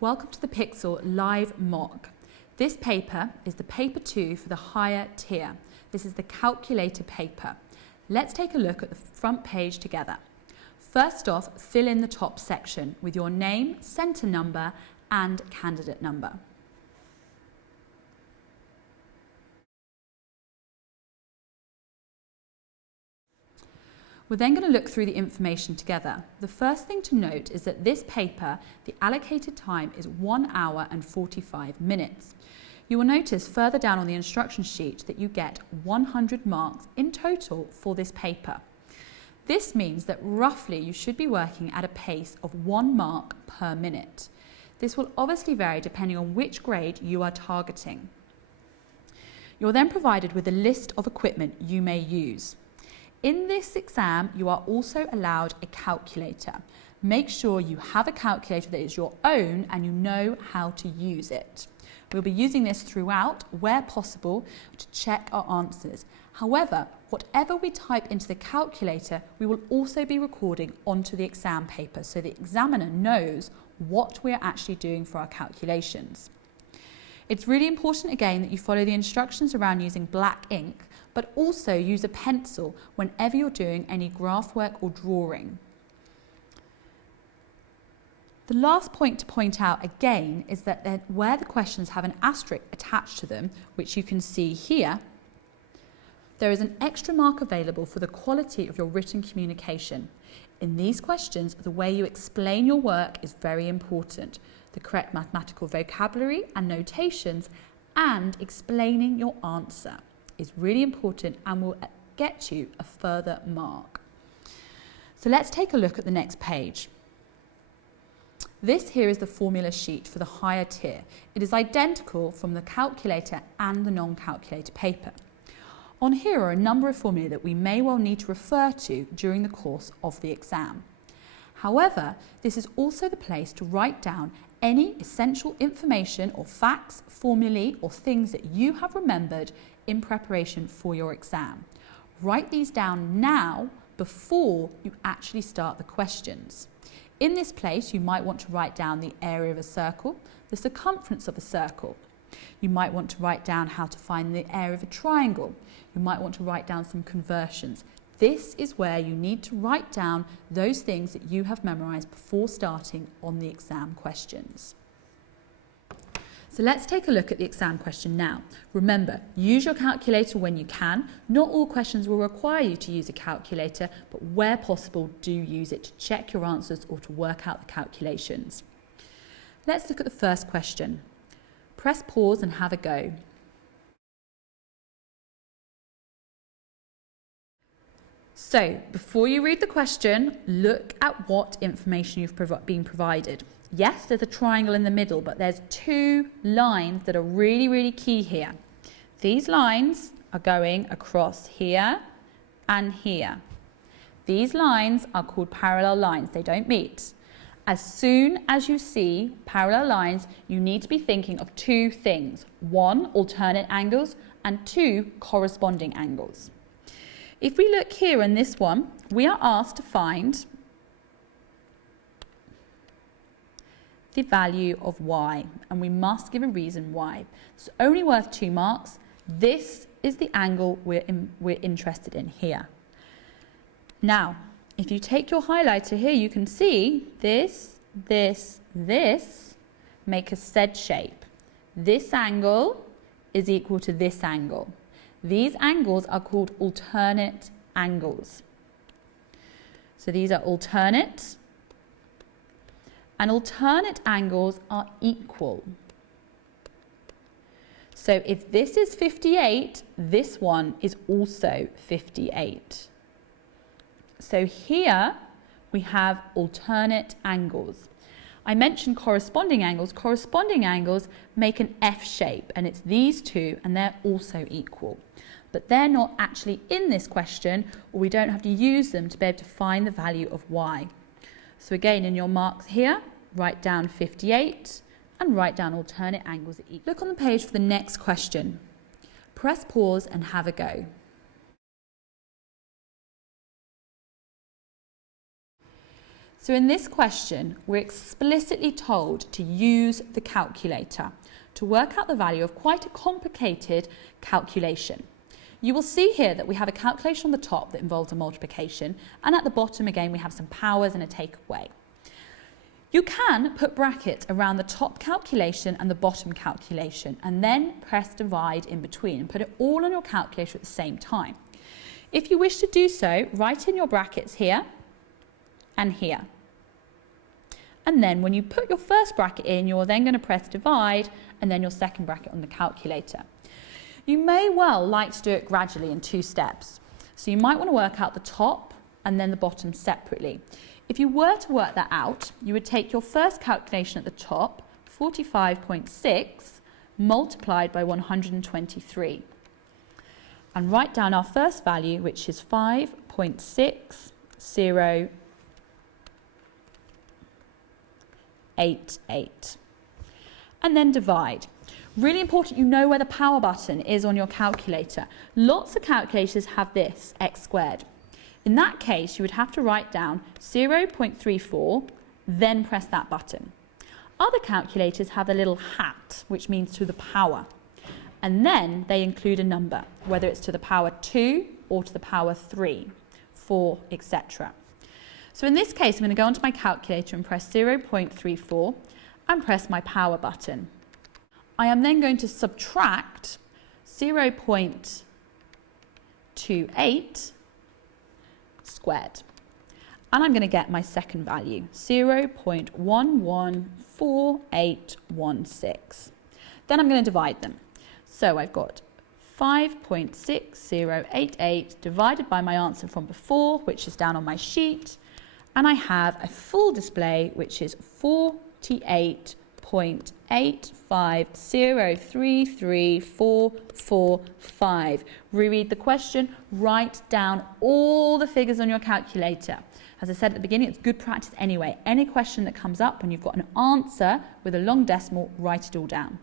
Welcome to the Pixel Live Mock. This paper is the paper 2 for the higher tier. This is the calculator paper. Let's take a look at the front page together. First off, fill in the top section with your name, centre number and candidate number. We're then going to look through the information together. The first thing to note is that this paper, the allocated time is 1 hour and 45 minutes. You will notice further down on the instruction sheet that you get 100 marks in total for this paper. This means that roughly you should be working at a pace of 1 mark per minute. This will obviously vary depending on which grade you are targeting. You're then provided with a list of equipment you may use. In this exam, you are also allowed a calculator. Make sure you have a calculator that is your own and you know how to use it. We'll be using this throughout, where possible, to check our answers. However, whatever we type into the calculator, we will also be recording onto the exam paper so the examiner knows what we're actually doing for our calculations. It's really important again that you follow the instructions around using black ink, but also use a pencil whenever you're doing any graph work or drawing. The last point to point out again is that where the questions have an asterisk attached to them, which you can see here, there is an extra mark available for the quality of your written communication. In these questions, the way you explain your work is very important. The correct mathematical vocabulary and notations and explaining your answer is really important and will get you a further mark. So let's take a look at the next page. This here is the formula sheet for the higher tier. It is identical from the calculator and the non-calculator paper. On here are a number of formulae that we may well need to refer to during the course of the exam. However, this is also the place to write down any essential information or facts, formulae or things that you have remembered in preparation for your exam. Write these down now before you actually start the questions. In this place, you might want to write down the area of a circle, the circumference of a circle. You might want to write down how to find the area of a triangle. You might want to write down some conversions. This is where you need to write down those things that you have memorized before starting on the exam questions. So let's take a look at the exam question now. Remember, use your calculator when you can. Not all questions will require you to use a calculator, but where possible, do use it to check your answers or to work out the calculations. Let's look at the first question. Press pause and have a go. So, before you read the question, look at what information you've been provided. Yes, there's a triangle in the middle, but there's 2 lines that are really key here. These lines are going across here and here. These lines are called parallel lines. They don't meet. As soon as you see parallel lines, you need to be thinking of 2 things. 1, alternate angles, and 2, corresponding angles. If we look here in this one, we are asked to find the value of y, and we must give a reason why. It's only worth 2 marks. This is the angle we're interested in here. Now, if you take your highlighter here, you can see this make a Z shape. This angle is equal to this angle. These angles are called alternate angles. So these are alternate, and alternate angles are equal. So if this is 58, this one is also 58. So here we have alternate angles. I mentioned corresponding angles. Corresponding angles make an F shape, and it's these 2, and they're also equal. But they're not actually in this question, or we don't have to use them to be able to find the value of y. So again, in your marks here, write down 58 and write down alternate angles. Look on the page for the next question. Press pause and have a go. So in this question, we're explicitly told to use the calculator to work out the value of quite a complicated calculation. You will see here that we have a calculation on the top that involves a multiplication, and at the bottom again we have some powers and a takeaway. You can put brackets around the top calculation and the bottom calculation and then press divide in between and put it all on your calculator at the same time. If you wish to do so, write in your brackets here and here. And then when you put your first bracket in, you're then going to press divide and then your second bracket on the calculator. You may well like to do it gradually in 2 steps. So you might want to work out the top and then the bottom separately. If you were to work that out, you would take your first calculation at the top, 45.6, multiplied by 123. And write down our first value, which is 5.6088. And then divide. Really important you know where the power button is on your calculator. Lots of calculators have this, x squared. In that case, you would have to write down 0.34, then press that button. Other calculators have a little hat, which means to the power. And then they include a number, whether it's to the power 2 or to the power 3, 4, etc. So in this case, I'm going to go onto my calculator and press 0.34 and press my power button. I am then going to subtract 0.28 squared. And I'm going to get my second value, 0.114816. Then I'm going to divide them. So I've got 5.6088 divided by my answer from before, which is down on my sheet. And I have a full display, which is 48.850334445. Reread the question, write down all the figures on your calculator. As I said at the beginning, it's good practice anyway. Any question that comes up when you've got an answer with a long decimal, write it all down.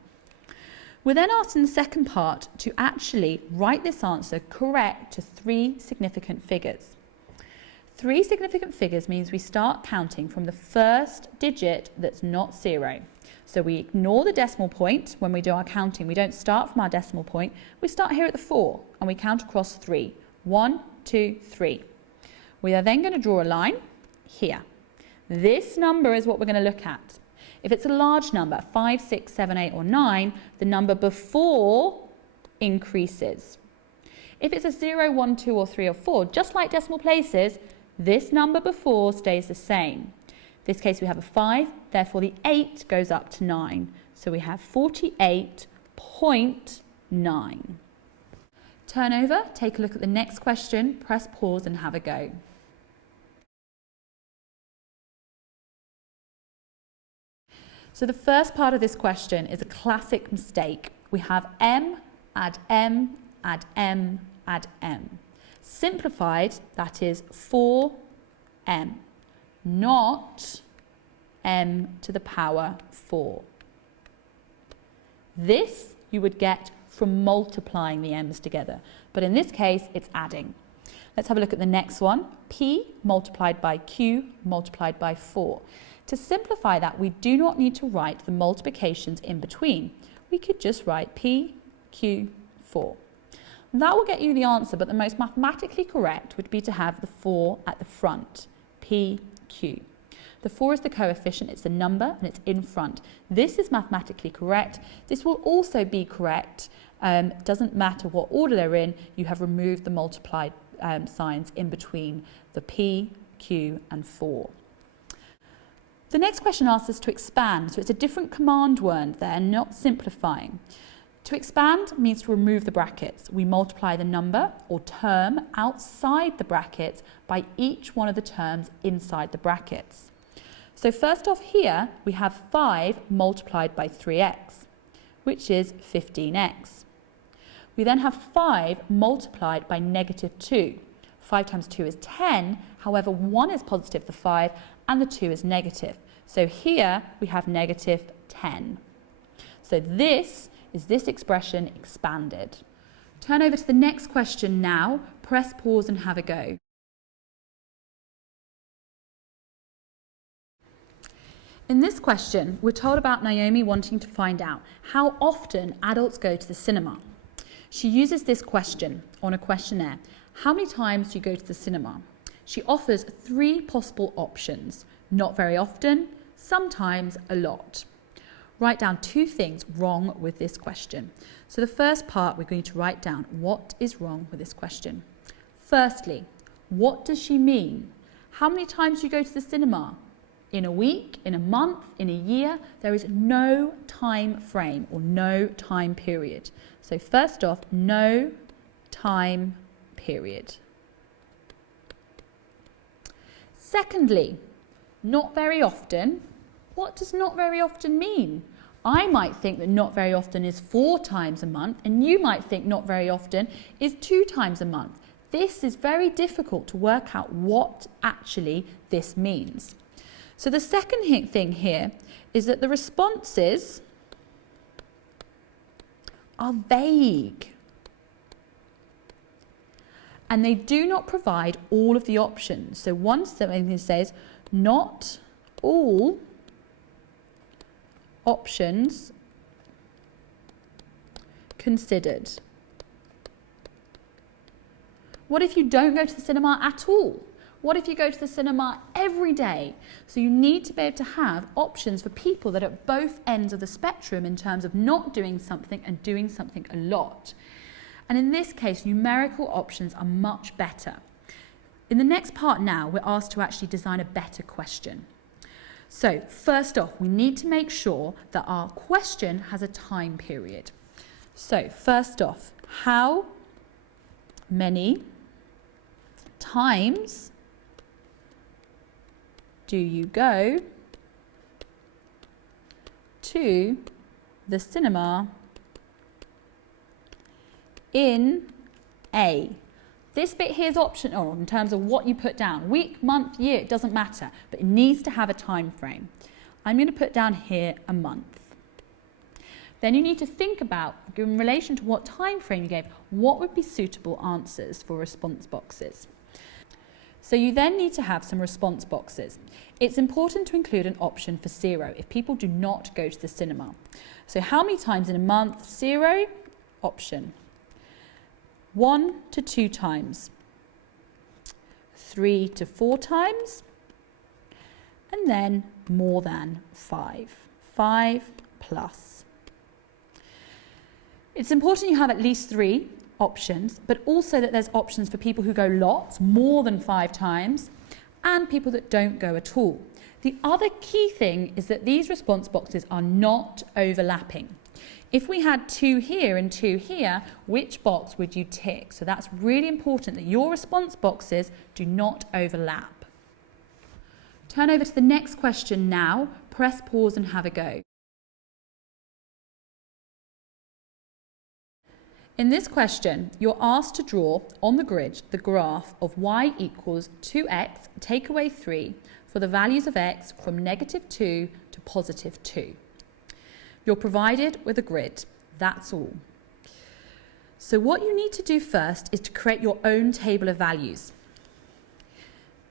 We're then asked in the second part to actually write this answer correct to 3 significant figures. 3 significant figures means we start counting from the first digit that's not 0. So we ignore the decimal point when we do our counting. We don't start from our decimal point. We start here at the 4 and we count across 3. 1, 2, 3. We are then going to draw a line here. This number is what we're going to look at. If it's a large number, 5, 6, 7, 8 or 9, the number before increases. If it's a 0, 1, 2 or 3 or 4, just like decimal places, this number before stays the same. In this case we have a 5, therefore the 8 goes up to 9. So we have 48.9. Turn over, take a look at the next question, press pause and have a go. So the first part of this question is a classic mistake. We have m, add m, add m, add m. Simplified, that is 4m, not m to the power 4. This you would get from multiplying the m's together, but in this case it's adding. Let's have a look at the next one. P multiplied by Q multiplied by 4. To simplify that, we do not need to write the multiplications in between. We could just write P, Q, 4. That will get you the answer, but the most mathematically correct would be to have the 4 at the front, P, Q. The 4 is the coefficient, it's the number, and it's in front. This is mathematically correct. This will also be correct. Doesn't matter what order they're in, you have removed the multiplied signs in between the P, Q, and 4. The next question asks us to expand, so it's a different command word there, not simplifying. To expand means to remove the brackets. We multiply the number or term outside the brackets by each one of the terms inside the brackets. So first off here, we have 5 multiplied by 3x, which is 15x. We then have 5 multiplied by negative 2. 5 times 2 is 10, however 1 is positive, the 5, and the 2 is negative. So here we have negative 10. So this is this expression expanded. Turn over to the next question now, press pause and have a go. In this question, we're told about Naomi wanting to find out how often adults go to the cinema. She uses this question on a questionnaire. How many times do you go to the cinema? She offers 3 possible options. Not very often, sometimes, a lot. Write down 2 things wrong with this question. So the first part, we're going to write down what is wrong with this question. Firstly, what does she mean? How many times do you go to the cinema? In a week, in a month, in a year? There is no time frame or no time period. So first off, no time period. Secondly, not very often. What does not very often mean? I might think that not very often is 4 times a month, and you might think not very often is 2 times a month. This is very difficult to work out what actually this means. So the second thing here is that the responses are vague. And they do not provide all of the options. So one sentence says, not all options considered. What if you don't go to the cinema at all? What if you go to the cinema every day? So you need to be able to have options for people that are at both ends of the spectrum in terms of not doing something and doing something a lot. And in this case, numerical options are much better. In the next part now, we're asked to actually design a better question. So first off, we need to make sure that our question has a time period. So first off, how many times do you go to the cinema in a? This bit here is optional in terms of what you put down. Week, month, year, it doesn't matter, but it needs to have a time frame. I'm going to put down here a month. Then you need to think about, in relation to what time frame you gave, what would be suitable answers for response boxes. So you then need to have some response boxes. It's important to include an option for 0 if people do not go to the cinema. So how many times in a month? 0, option. 1 to 2 times. 3 to 4 times. And then more than 5. 5 plus. It's important you have at least 3 options, but also that there's options for people who go lots, more than 5 times, and people that don't go at all. The other key thing is that these response boxes are not overlapping. If we had 2 here and 2 here, which box would you tick? So that's really important that your response boxes do not overlap. Turn over to the next question now, press pause and have a go. In this question, you're asked to draw on the grid the graph of y equals 2x take away 3 for the values of x from -2 to +2. You're provided with a grid, that's all. So what you need to do first is to create your own table of values.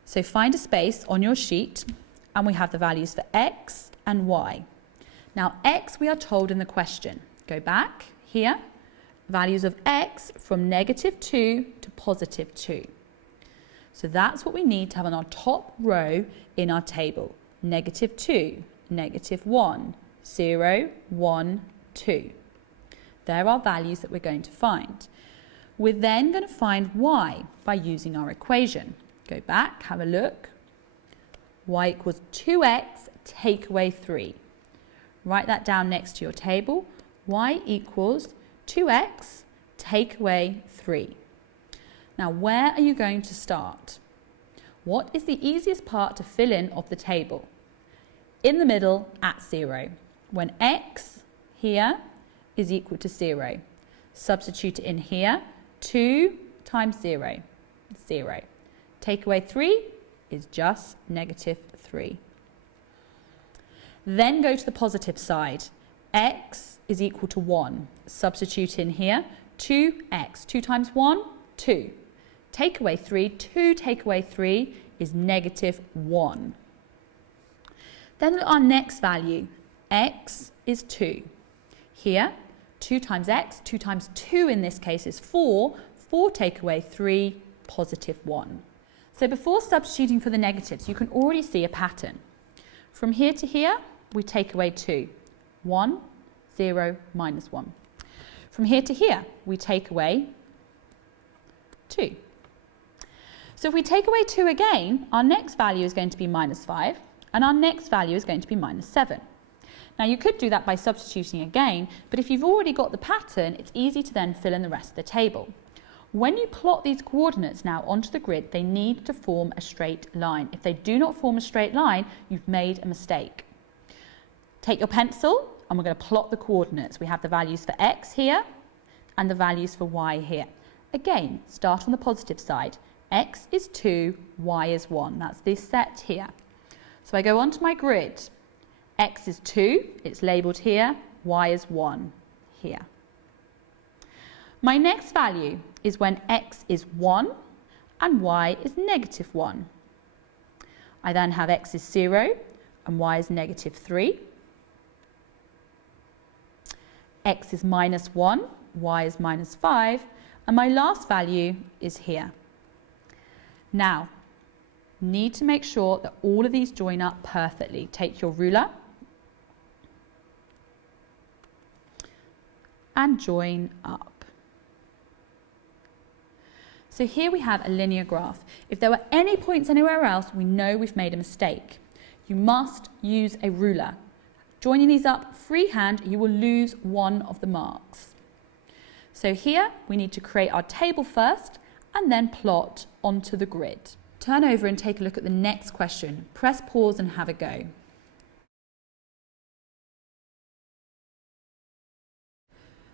So find a space on your sheet and we have the values for x and y. Now x we are told in the question. Go back here. Values of x from -2 to +2. So that's what we need to have on our top row in our table. -2, -1, 0, 1, 2. There are values that we're going to find. We're then going to find y by using our equation. Go back, have a look. Y equals 2x take away 3. Write that down next to your table. Y equals 2x take away 3. Now where are you going to start? What is the easiest part to fill in of the table? In the middle at 0. When x here is equal to 0. Substitute it in here. 2 times 0, 0. Take away 3 is just -3. Then go to the positive side. X is equal to 1. Substitute in here 2x. 2 times 1, 2. Take away 3, 2 take away 3 is -1. Then our next value, x is 2. Here, 2 times x, 2 times 2 in this case is 4. 4 take away 3, positive 1. So before substituting for the negatives, you can already see a pattern. From here to here, we take away 2. 1, 0, minus 1. From here to here, we take away 2. So if we take away 2 again, our next value is going to be minus 5, and our next value is going to be minus 7. Now you could do that by substituting again, but if you've already got the pattern, it's easy to then fill in the rest of the table. When you plot these coordinates now onto the grid, they need to form a straight line. If they do not form a straight line, you've made a mistake. Take your pencil and we're going to plot the coordinates. We have the values for x here and the values for y here. Again, start on the positive side. X is 2, y is 1. That's this set here. So I go onto my grid. X is 2, it's labelled here. Y is 1 here. My next value is when x is 1 and y is negative 1. I then have x is 0 and y is negative 3. X is minus 1, y is minus 5, and my last value is here. Now, need to make sure that all of these join up perfectly. Take your ruler and join up. So here we have a linear graph. If there were any points anywhere else, we know we've made a mistake. You must use a ruler. Joining these up freehand, you will lose one of the marks. So here we need to create our table first and then plot onto the grid. Turn over and take a look at the next question. Press pause and have a go.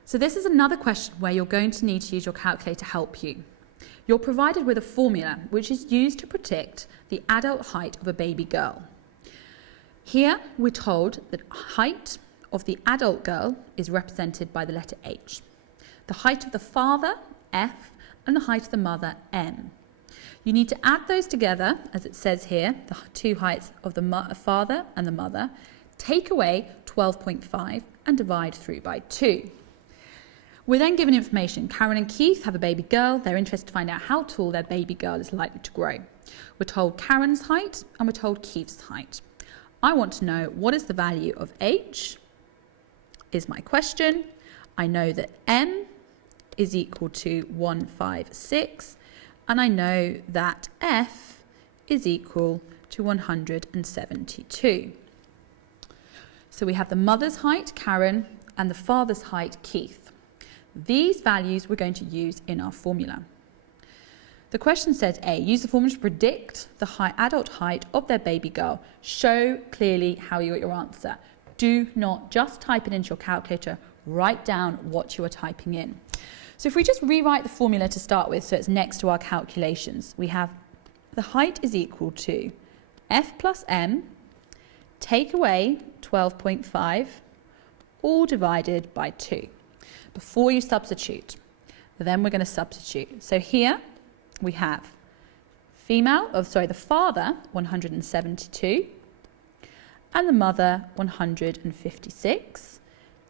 So this is another question where you're going to need to use your calculator to help you. You're provided with a formula which is used to predict the adult height of a baby girl. Here we're told that height of the adult girl is represented by the letter H. The height of the father, F, and the height of the mother, M. You need to add those together, as it says here, the two heights of the father and the mother, take away 12.5 and divide through by 2. We're then given information. Karen and Keith have a baby girl. They're interested to find out how tall their baby girl is likely to grow. We're told Karen's height and we're told Keith's height. I want to know what is the value of H, is my question. I know that M is equal to 156, and I know that F is equal to 172. So we have the mother's height, Karen, and the father's height, Keith. These values we're going to use in our formula. The question says A, use the formula to predict the adult height of their baby girl. Show clearly how you got your answer. Do not just type it into your calculator, write down what you are typing in. So if we just rewrite the formula to start with, so it's next to our calculations, we have the height is equal to F plus M, take away 12.5, all divided by 2. Before you substitute, then we're going to substitute. So here we have the father 172 and the mother 156.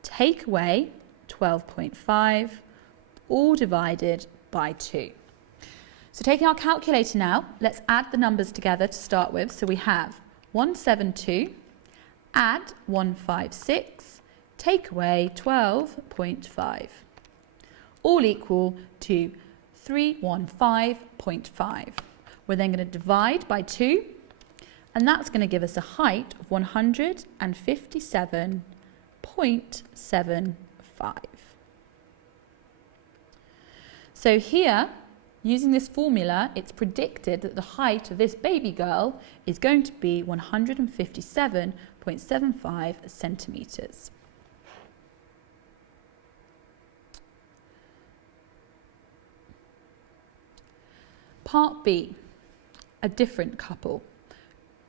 Take away 12.5, all divided by 2. So taking our calculator now, let's add the numbers together to start with. So we have 172, add 156, take away 12.5, all equal to 315.5. We're then going to divide by 2, and that's going to give us a height of 157.75. So here, using this formula, it's predicted that the height of this baby girl is going to be 157.75 centimetres. Part B, a different couple.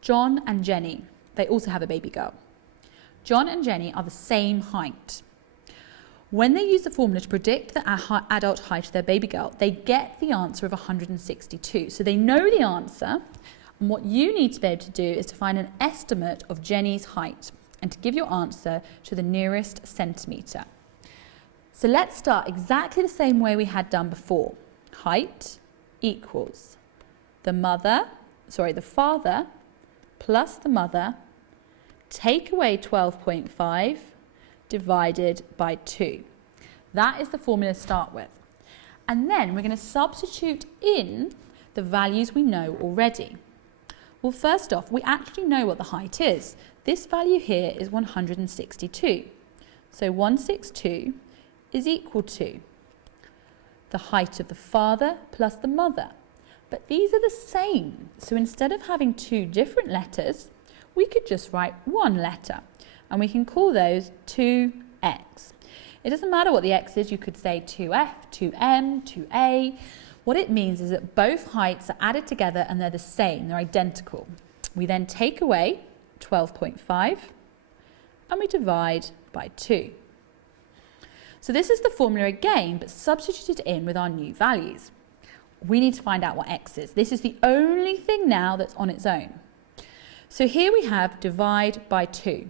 John and Jenny, they also have a baby girl. John and Jenny are the same height. When they use the formula to predict the adult height of their baby girl, they get the answer of 162. So they know the answer. And what you need to be able to do is to find an estimate of Jenny's height and to give your answer to the nearest centimetre. So let's start exactly the same way we had done before. Height equals the father plus the mother, take away 12.5 divided by 2. That is the formula to start with. And then we're going to substitute in the values we know already. Well, first off, we actually know what the height is. This value here is 162. So 162 is equal to the height of the father plus the mother. But these are the same. So instead of having two different letters, we could just write one letter. And we can call those 2x. It doesn't matter what the x is. You could say 2f, 2m, 2a. What it means is that both heights are added together and they're the same. They're identical. We then take away 12.5 and we divide by 2. So this is the formula again, but substituted in with our new values. We need to find out what x is. This is the only thing now that's on its own. So here we have divide by 2.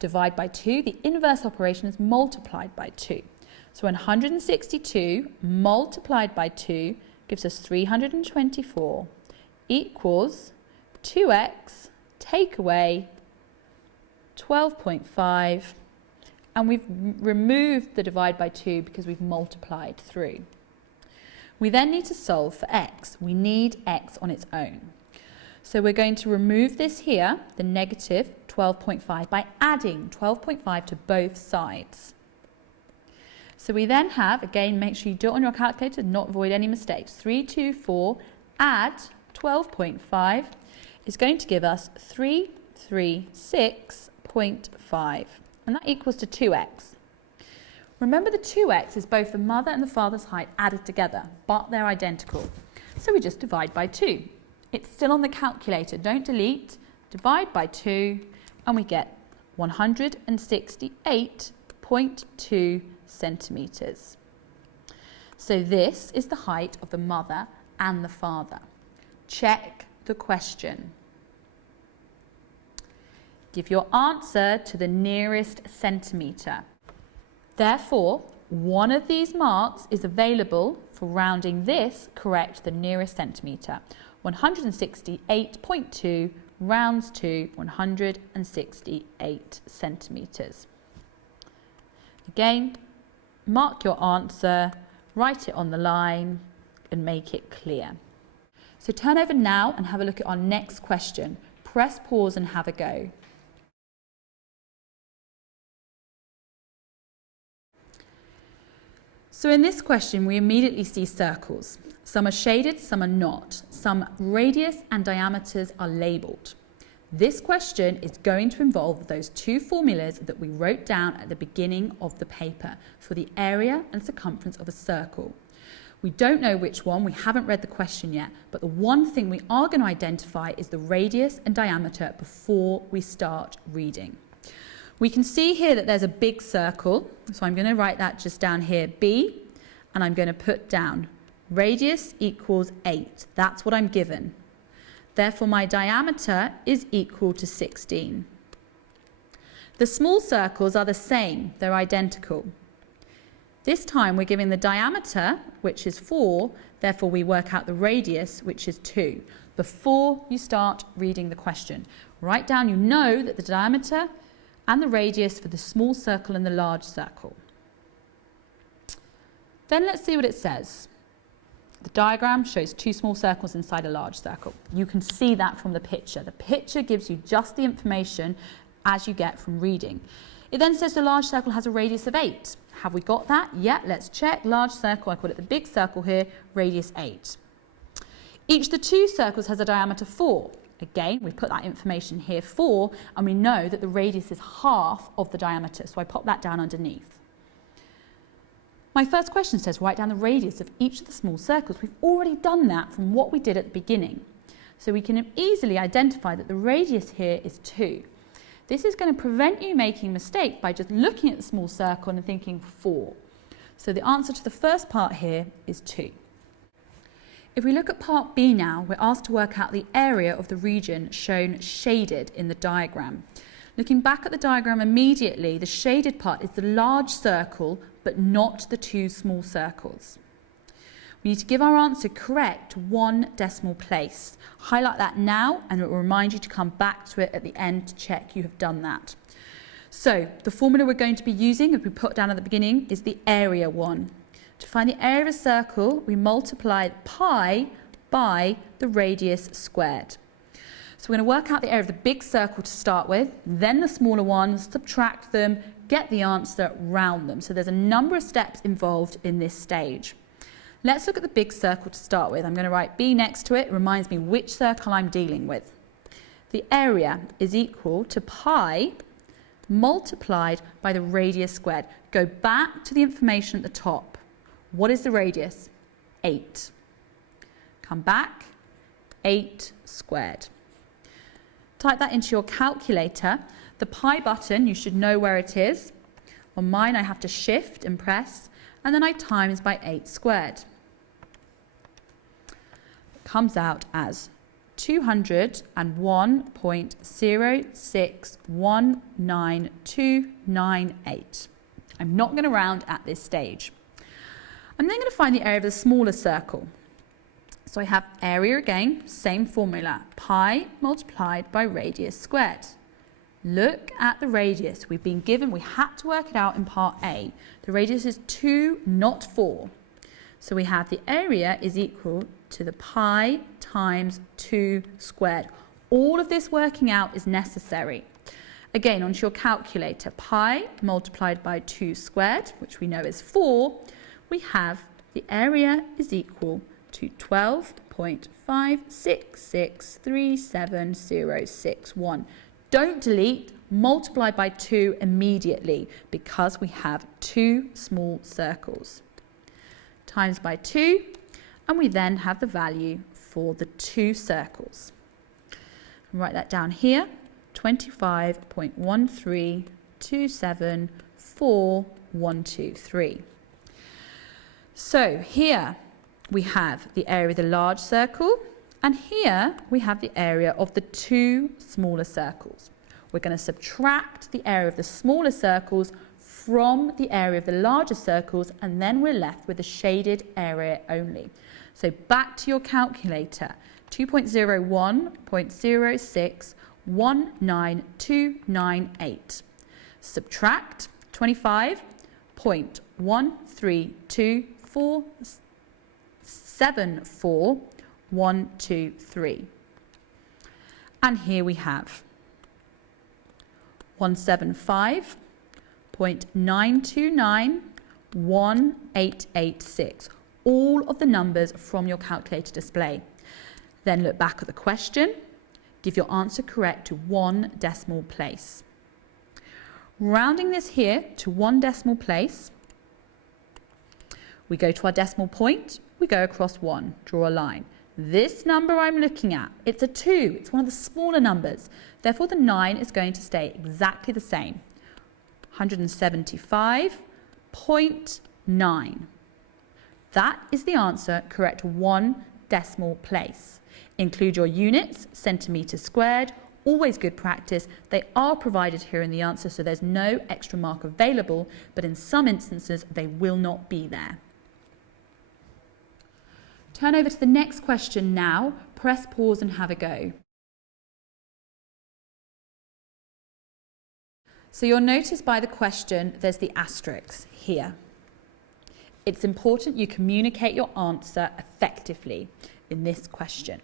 Divide by 2, the inverse operation is multiplied by 2. So 162 multiplied by 2 gives us 324 equals 2x take away 12.5, and we've removed the divide by 2 because we've multiplied through. We then need to solve for x. We need x on its own. So we're going to remove this here, the negative 12.5, by adding 12.5 to both sides. So we then have, again, make sure you do it on your calculator, not avoid any mistakes. 324 add 12.5 is going to give us 336.5, and that equals to 2x. Remember, the 2x is both the mother and the father's height added together, but they're identical. So we just divide by 2. It's still on the calculator, don't delete, divide by 2, and we get 168.2 centimetres. So this is the height of the mother and the father. Check the question. Give your answer to the nearest centimetre. Therefore, one of these marks is available for rounding this correct to the nearest centimetre. 168.2 rounds to 168 centimetres. Again, mark your answer, write it on the line and make it clear. So turn over now and have a look at our next question. Press pause and have a go. So in this question, we immediately see circles. Some are shaded, some are not. Some radius and diameters are labelled. This question is going to involve those two formulas that we wrote down at the beginning of the paper for the area and circumference of a circle. We don't know which one, we haven't read the question yet, but the one thing we are going to identify is the radius and diameter before we start reading. We can see here that there's a big circle, so I'm going to write that just down here, B, and I'm going to put down radius equals 8. That's what I'm given. Therefore, my diameter is equal to 16. The small circles are the same, they're identical. This time we're giving the diameter, which is 4, therefore we work out the radius, which is 2. Before you start reading the question, write down you know that the diameter and the radius for the small circle and the large circle. Then let's see what it says. The diagram shows two small circles inside a large circle. You can see that from the picture. The picture gives you just the information as you get from reading. It then says the large circle has a radius of 8. Have we got that? Yeah, let's check. Large circle, I call it the big circle here, radius 8. Each of the two circles has a diameter 4. Again, we put that information here 4, and we know that the radius is half of the diameter, so I pop that down underneath. My first question says write down the radius of each of the small circles. We've already done that from what we did at the beginning. So we can easily identify that the radius here is 2. This is going to prevent you making mistakes by just looking at the small circle and thinking 4. So the answer to the first part here is 2. If we look at part B now, we're asked to work out the area of the region shown shaded in the diagram. Looking back at the diagram immediately, the shaded part is the large circle, but not the two small circles. We need to give our answer correct to 1 decimal place. Highlight that now, and it will remind you to come back to it at the end to check you have done that. So the formula we're going to be using, as we put down at the beginning, is the area one. To find the area of a circle, we multiply pi by the radius squared. So we're going to work out the area of the big circle to start with, then the smaller ones, subtract them, get the answer, round them. So there's a number of steps involved in this stage. Let's look at the big circle to start with. I'm going to write B next to it. It reminds me which circle I'm dealing with. The area is equal to pi multiplied by the radius squared. Go back to the information at the top. What is the radius? 8. Come back, 8 squared. Type that into your calculator. The pi button, you should know where it is. On mine, I have to shift and press, and then I times by 8 squared. It comes out as 201.0619298. I'm not going to round at this stage. I'm then going to find the area of the smaller circle. So I have area again, same formula, pi multiplied by radius squared. Look at the radius. We've been given, we had to work it out in part A. The radius is 2, not 4. So we have the area is equal to the pi times 2 squared. All of this working out is necessary. Again, onto your calculator, pi multiplied by 2 squared, which we know is 4, we have the area is equal to 12.566376061. Don't delete, multiply by 2 immediately because we have 2 small circles. Times by 2, and we then have the value for the 2 circles. I'll write that down here, 25.132744123. So here we have the area of the large circle, and here we have the area of the 2 smaller circles. We're going to subtract the area of the smaller circles from the area of the larger circles, and then we're left with the shaded area only. So back to your calculator, 2.01.06199298. Subtract 25.132474123. And here we have 175.9291886. All of the numbers from your calculator display. Then look back at the question, give your answer correct to 1 decimal place. Rounding this here to 1 decimal place, we go to our decimal point, we go across 1, draw a line. This number I'm looking at, it's a 2, it's one of the smaller numbers. Therefore the 9 is going to stay exactly the same. 175.9. That is the answer, correct 1 decimal place. Include your units, centimetres squared, always good practice. They are provided here in the answer, so there's no extra mark available, but in some instances they will not be there. Turn over to the next question now, press pause and have a go. So you'll notice by the question there's the asterisk here. It's important you communicate your answer effectively in this question.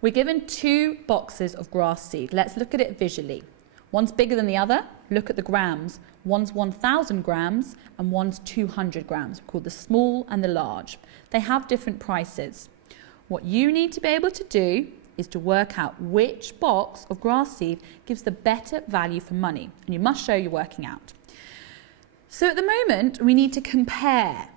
We're given 2 boxes of grass seed. Let's look at it visually. One's bigger than the other. Look at the grams. One's 1,000 grams and one's 200 grams, called the small and the large. They have different prices. What you need to be able to do is to work out which box of grass seed gives the better value for money, and you must show you're working out. So at the moment, we need to compare,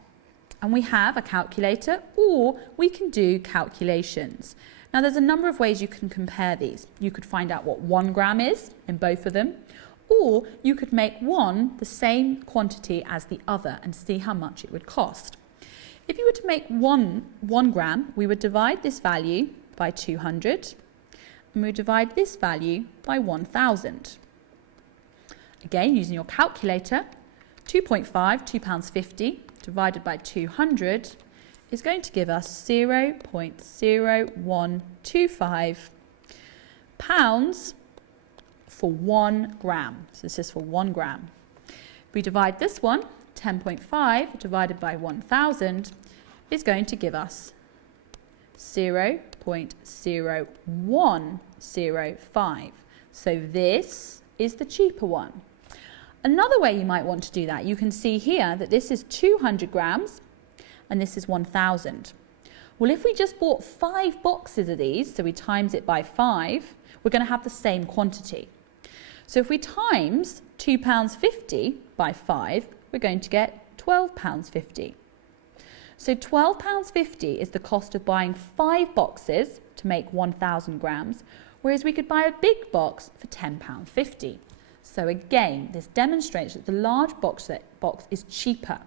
and we have a calculator, or we can do calculations. Now there's a number of ways you can compare these. You could find out what 1 gram is in both of them, or you could make one the same quantity as the other and see how much it would cost. If you were to make one gram, we would divide this value by 200 and we would divide this value by 1,000. Again, using your calculator, 2.5, £2.50 divided by 200 is going to give us 0.0125 pounds for 1 gram. So this is for 1 gram. If we divide this one, 10.5 divided by 1,000 is going to give us 0.0105. So this is the cheaper one. Another way you might want to do that, you can see here that this is 200 grams and this is 1,000. Well, if we just bought 5 boxes of these, so we times it by 5, we're going to have the same quantity. So if we times £2.50 by 5, we're going to get £12.50. So £12.50 is the cost of buying 5 boxes to make 1,000 grams, whereas we could buy a big box for £10.50. So again, this demonstrates that the large box is cheaper.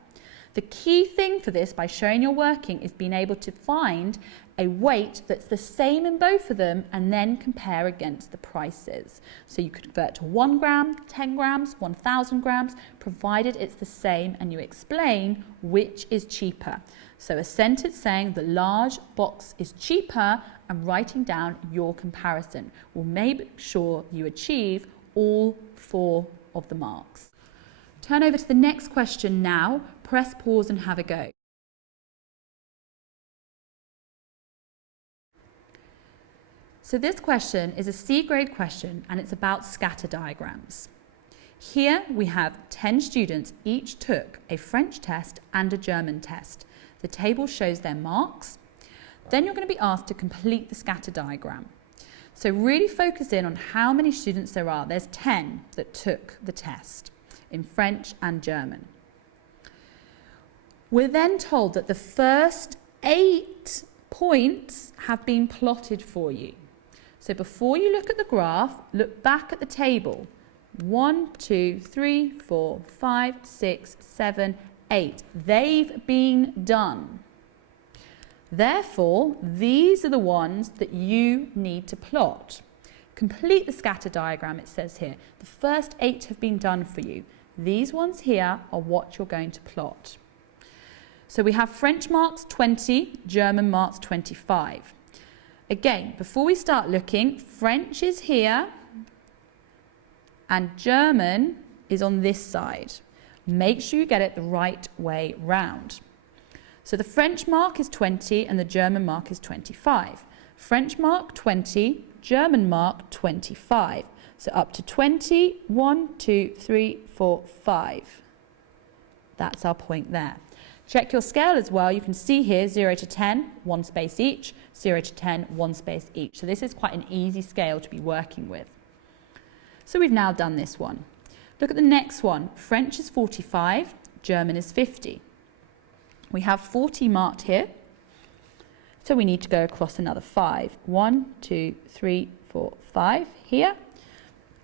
The key thing for this, by showing your working, is being able to find a weight that's the same in both of them and then compare against the prices. So you could convert to 1 gram, 10 grams, 1,000 grams, provided it's the same and you explain which is cheaper. So a sentence saying the large box is cheaper and writing down your comparison will make sure you achieve all 4 of the marks. Turn over to the next question now, press pause and have a go. So this question is a C grade question and it's about scatter diagrams. Here we have 10 students, each took a French test and a German test. The table shows their marks. Then you're going to be asked to complete the scatter diagram. So really focus in on how many students there are. There's 10 that took the test in French and German. We're then told that the first 8 points have been plotted for you. So before you look at the graph, look back at the table. 1, 2, 3, 4, 5, 6, 7, 8. They've been done. Therefore, these are the ones that you need to plot. Complete the scatter diagram, it says here. The first 8 have been done for you. These ones here are what you're going to plot. So we have French marks 20, German marks 25. Again, before we start looking, French is here and German is on this side. Make sure you get it the right way round. So the French mark is 20 and the German mark is 25. French mark 20, German mark 25. So up to 20, 1, 2, 3, 4, 5. That's our point there. Check your scale as well. You can see here 0 to 10, 1 space each, 0 to 10, 1 space each. So this is quite an easy scale to be working with. So we've now done this one. Look at the next one. French is 45, German is 50. We have 40 marked here. So we need to go across another 5. 1, 2, 3, 4, 5 here.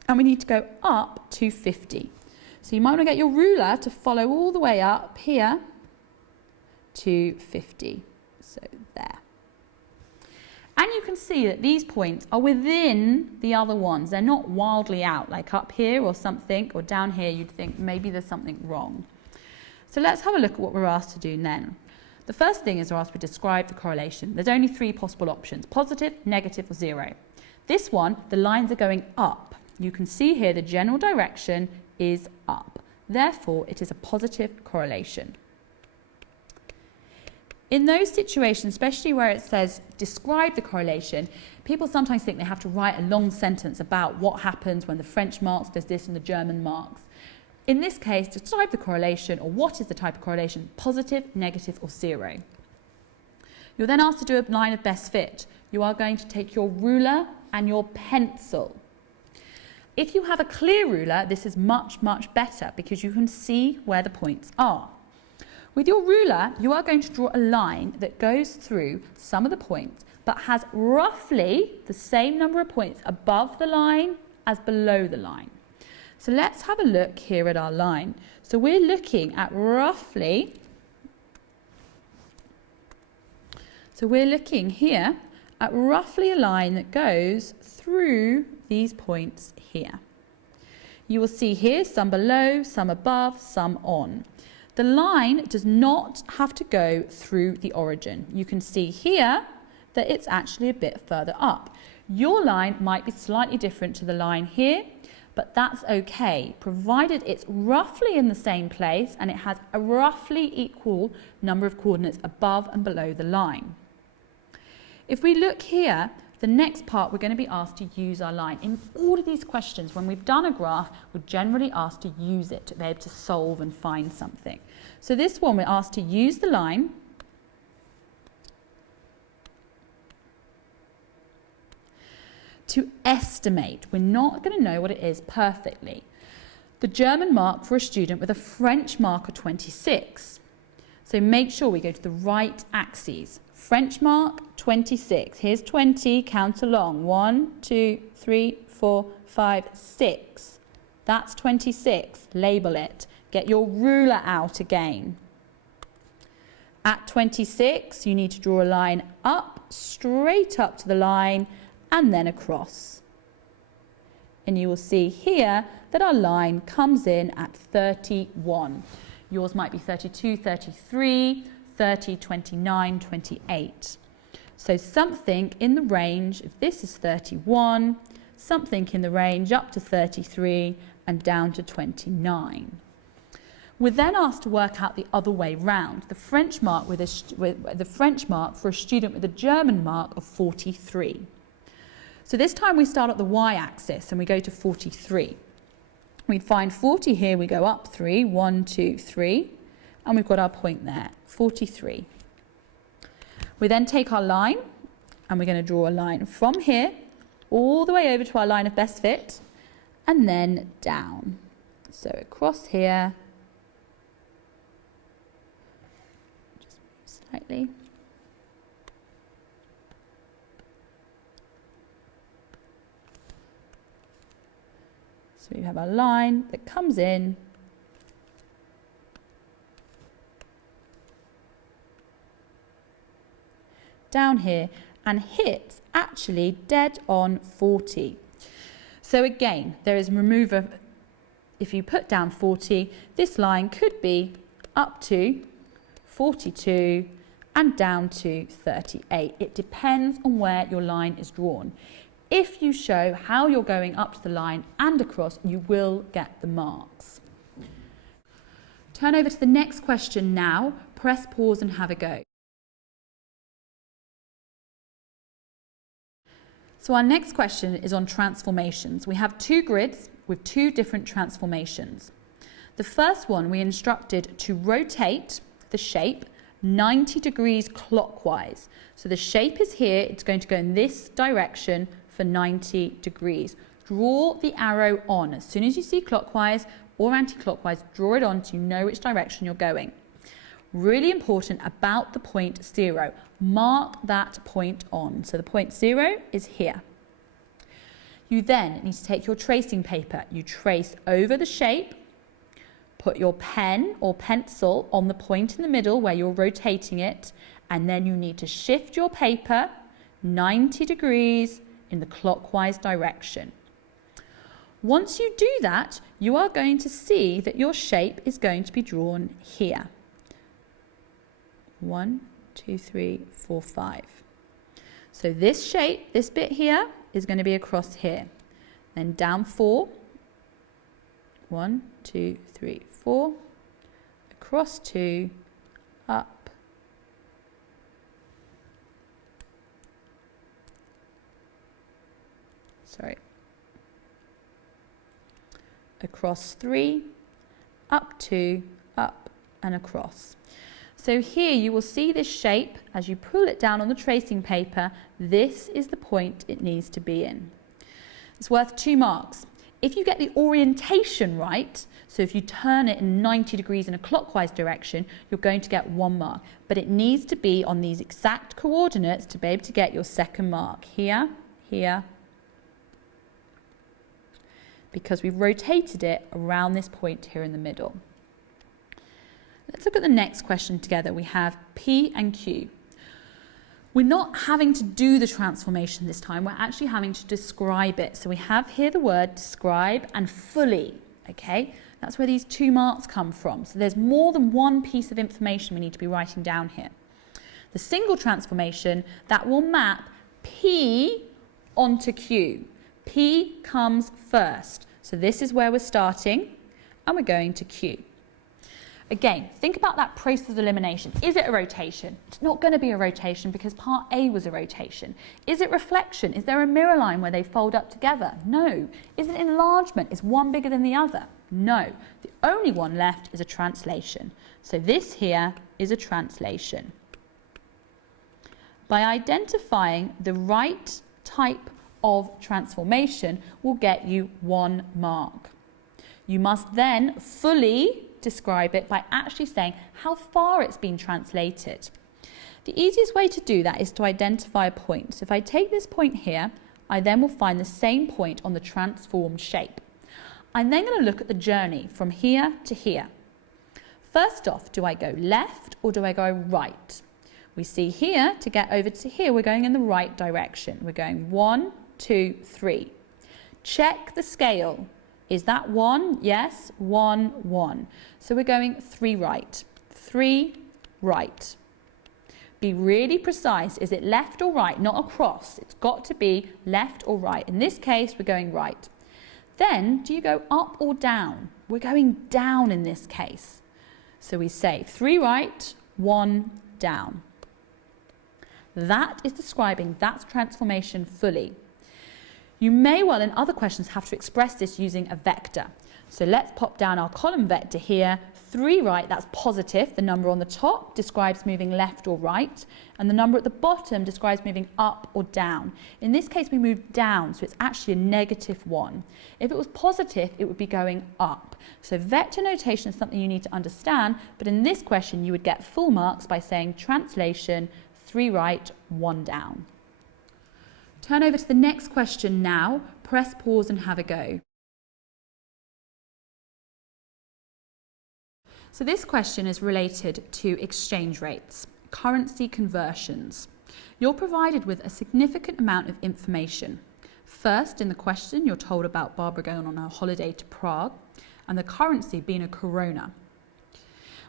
And we need to go up to 50. So you might want to get your ruler to follow all the way up here to 50. So there. And you can see that these points are within the other ones. They're not wildly out, like up here or something, or down here you'd think maybe there's something wrong. So let's have a look at what we're asked to do then. The first thing is we're asked to describe the correlation. There's only 3 possible options, positive, negative or 0. This one, the lines are going up. You can see here the general direction is up. Therefore, it is a positive correlation. In those situations, especially where it says describe the correlation, people sometimes think they have to write a long sentence about what happens when the French marks does this and the German marks. In this case, describe the correlation, or what is the type of correlation, positive, negative or 0. You're then asked to do a line of best fit. You are going to take your ruler and your pencil. If you have a clear ruler, this is much, much better because you can see where the points are. With your ruler, you are going to draw a line that goes through some of the points, but has roughly the same number of points above the line as below the line. So let's have a look here at our line. So we're looking at roughly So we're looking here at roughly a line that goes through these points here. You will see here some below, some above, some on. The line does not have to go through the origin. You can see here that it's actually a bit further up. Your line might be slightly different to the line here, but that's okay, provided it's roughly in the same place and it has a roughly equal number of coordinates above and below the line. If we look here, the next part we're going to be asked to use our line. In all of these questions, when we've done a graph, we're generally asked to use it to be able to solve and find something. So this one, we're asked to use the line to estimate. We're not going to know what it is perfectly. The German mark for a student with a French mark of 26. So make sure we go to the right axes. French mark, 26. Here's 20, count along. 1, 2, 3, 4, 5, 6. That's 26. Label it. Get your ruler out again. At 26, you need to draw a line up, straight up to the line, and then across. And you will see here that our line comes in at 31. Yours might be 32, 33, 30, 29, 28. So something in the range, if this is 31, something in the range up to 33 and down to 29. We're then asked to work out the other way round, the French mark for a student with a German mark of 43. So this time we start at the y-axis and we go to 43. We'd find 40 here, we go up 3, 1, 2, 3, and we've got our point there, 43. We then take our line and we're going to draw a line from here all the way over to our line of best fit and then down. So across here, just move slightly. So we have a line that comes in down here and hits actually dead on 40. So again, there is remover. If you put down 40, this line could be up to 42 and down to 38. It depends on where your line is drawn. If you show how you're going up to the line and across, you will get the marks. Turn over to the next question now. Press pause and have a go. So our next question is on transformations. We have two grids with two different transformations. The first one we instructed to rotate the shape 90 degrees clockwise. So the shape is here, it's going to go in this direction for 90 degrees. Draw the arrow on. As soon as you see clockwise or anti-clockwise, draw it on so you know which direction you're going. Really important about the point 0. Mark that point on. So the point 0 is here. You then need to take your tracing paper. You trace over the shape, put your pen or pencil on the point in the middle where you're rotating it, and then you need to shift your paper 90 degrees in the clockwise direction. Once you do that, you are going to see that your shape is going to be drawn here. 1, 2, 3, 4, 5. So this shape, this bit here, is going to be across here. Then down 4. 1, 2, 3, 4. Across 2, up. Across 3, up 2, up and across. So here you will see this shape as you pull it down on the tracing paper. This is the point it needs to be in. It's worth 2 marks. If you get the orientation right, so if you turn it in 90 degrees in a clockwise direction, you're going to get 1 mark. But it needs to be on these exact coordinates to be able to get your second mark. Here, here, because we've rotated it around this point here in the middle. Let's look at the next question together. We have P and Q. We're not having to do the transformation this time, we're actually having to describe it. So we have here the word describe and fully, okay? That's where these 2 marks come from. So there's more than one piece of information we need to be writing down here. The single transformation, that will map P onto Q. P comes first. So this is where we're starting, and we're going to Q. Again, think about that process of elimination. Is it a rotation? It's not going to be a rotation because part A was a rotation. Is it reflection? Is there a mirror line where they fold up together? No. Is it enlargement? Is one bigger than the other? No. The only one left is a translation. So this here is a translation. By identifying the right type of transformation will get you 1 mark. You must then fully describe it by actually saying how far it's been translated. The easiest way to do that is to identify a point. So if I take this point here, I then will find the same point on the transformed shape. I'm then going to look at the journey from here to here. First off, do I go left or do I go right? We see here, to get over to here, we're going in the right direction. We're going 1, 2, 3. Check the scale. Is that 1? Yes, 1, 1. So we're going 3 right, 3 right. Be really precise. Is it left or right? Not across. It's got to be left or right. In this case, we're going right. Then, do you go up or down? We're going down in this case. So we say 3 right, 1 down. That is describing that transformation fully. You may well in other questions have to express this using a vector. So let's pop down our column vector here. 3 right, that's positive. The number on the top describes moving left or right. And the number at the bottom describes moving up or down. In this case, we moved down, so it's actually a -1. If it was positive, it would be going up. So vector notation is something you need to understand. But in this question, you would get full marks by saying translation, 3 right, 1 down. Turn over to the next question now. Press pause and have a go. So this question is related to exchange rates, currency conversions. You're provided with a significant amount of information. First, in the question, you're told about Barbara going on a holiday to Prague and the currency being a koruna.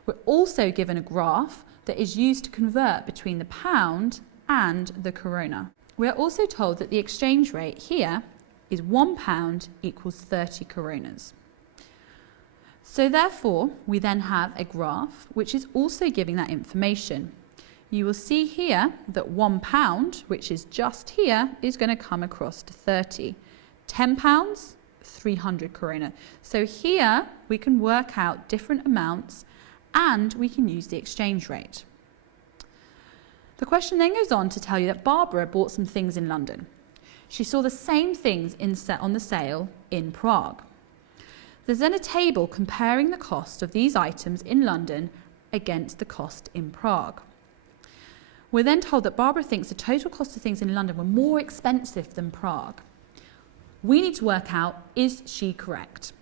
We're also given a graph that is used to convert between the pound and the koruna. We are also told that the exchange rate here is £1 equals 30 coronas. So therefore, we then have a graph which is also giving that information. You will see here that £1, which is just here, is going to come across to 30. £10, 300 corona. So here we can work out different amounts and we can use the exchange rate. The question then goes on to tell you that Barbara bought some things in London. She saw the same things on the sale in Prague. There's then a table comparing the cost of these items in London against the cost in Prague. We're then told that Barbara thinks the total cost of things in London were more expensive than Prague. We need to work out, is she correct?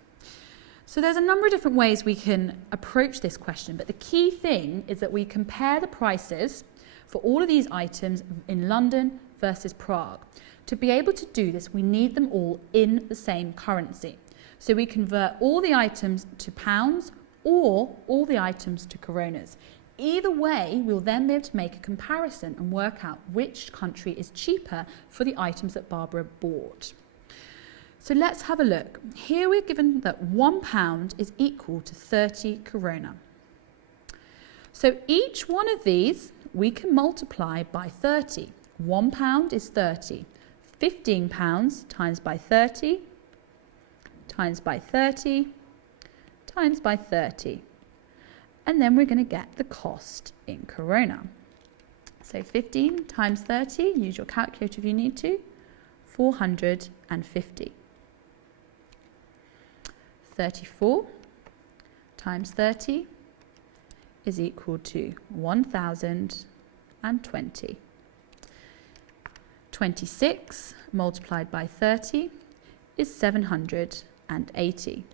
So there's a number of different ways we can approach this question, but the key thing is that we compare the prices for all of these items in London versus Prague. To be able to do this, we need them all in the same currency. So we convert all the items to pounds or all the items to coronas. Either way, we'll then be able to make a comparison and work out which country is cheaper for the items that Barbara bought. So let's have a look. Here we're given that £1 is equal to 30 corona. So each one of these we can multiply by 30. £1 is 30. £15 times by 30 times by 30 times by 30. And then we're going to get the cost in corona. So 15 times 30, use your calculator if you need to, 450. 34 times 30 is equal to 1,020. 26 multiplied by 30 is 780.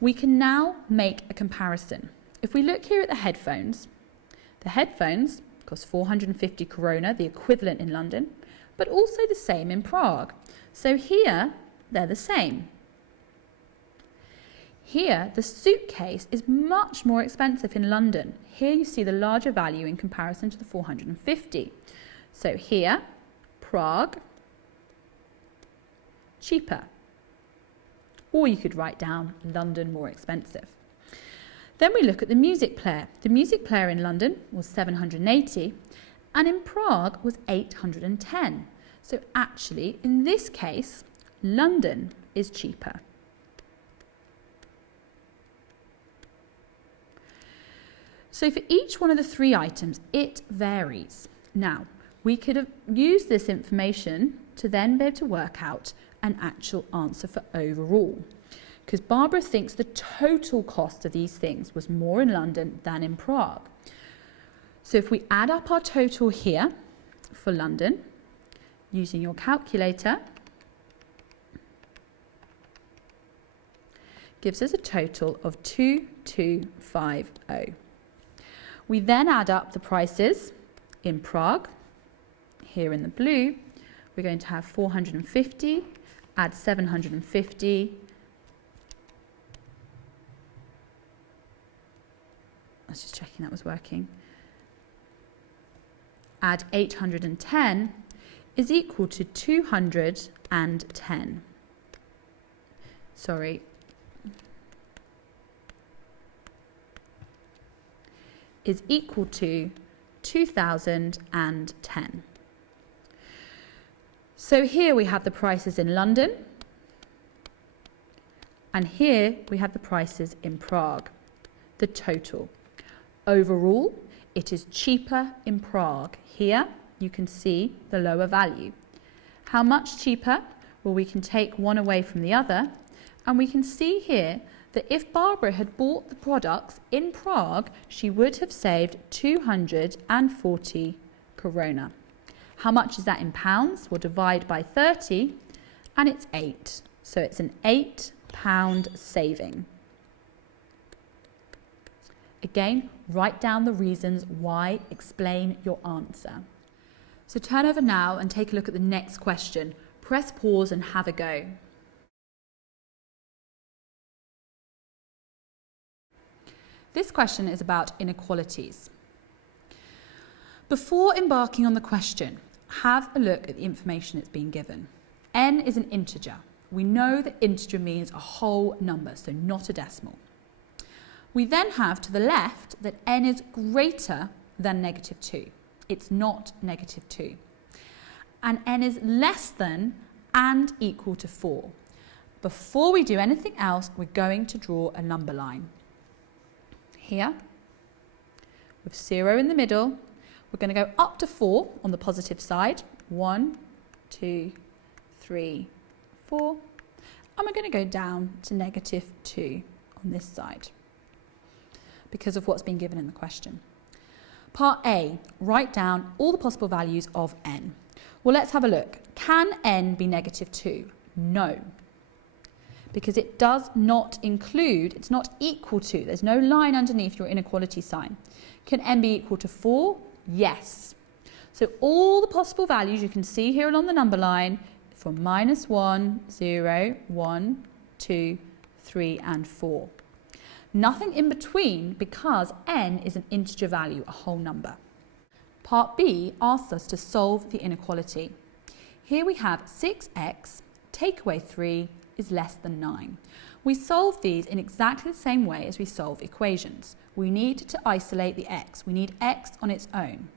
We can now make a comparison. If we look here at the headphones costs 450 korona, the equivalent in London, but also the same in Prague. So here, they're the same. Here, the suitcase is much more expensive in London. Here you see the larger value in comparison to the 450. So here, Prague, cheaper. Or you could write down London, more expensive. Then we look at the music player. The music player in London was 780 and in Prague was 810. So actually, in this case, London is cheaper. So for each one of the three items, it varies. Now, we could have used this information to then be able to work out an actual answer for overall. Because Barbara thinks the total cost of these things was more in London than in Prague. So if we add up our total here for London, using your calculator, gives us a total of 2250. We then add up the prices in Prague. Here in the blue, we're going to have 450, add 750, I was just checking that was working, add 810 is equal to 210. Sorry. Is equal to 2010. So here we have the prices in London, and here we have the prices in Prague, the total. Overall, it is cheaper in Prague. Here you can see the lower value. How much cheaper? Well, we can take one away from the other, and we can see here that if Barbara had bought the products in Prague, she would have saved 240 korona. How much is that in pounds? We'll divide by 30, and it's 8. So it's an £8 saving. Again, write down the reasons why, explain your answer. So turn over now and take a look at the next question. Press pause and have a go. This question is about inequalities. Before embarking on the question, have a look at the information that's been given. N is an integer. We know that integer means a whole number, so not a decimal. We then have to the left that n is greater than -2. It's not -2. And n is less than and equal to 4. Before we do anything else, we're going to draw a number line. Here, with 0 in the middle, we're going to go up to 4 on the positive side. 1, 2, 3, 4. And we're going to go down to -2 on this side because of what's been given in the question. Part A, write down all the possible values of n. Well, let's have a look. Can n be -2? No. Because it does not include, it's not equal to, there's no line underneath your inequality sign. Can n be equal to 4? Yes. So all the possible values you can see here along the number line from -1, 0, 1, 2, 3 and 4. Nothing in between because n is an integer value, a whole number. Part B asks us to solve the inequality. Here we have 6x, take away 3, is less than 9. We solve these in exactly the same way as we solve equations. We need to isolate the x. We need x on its own.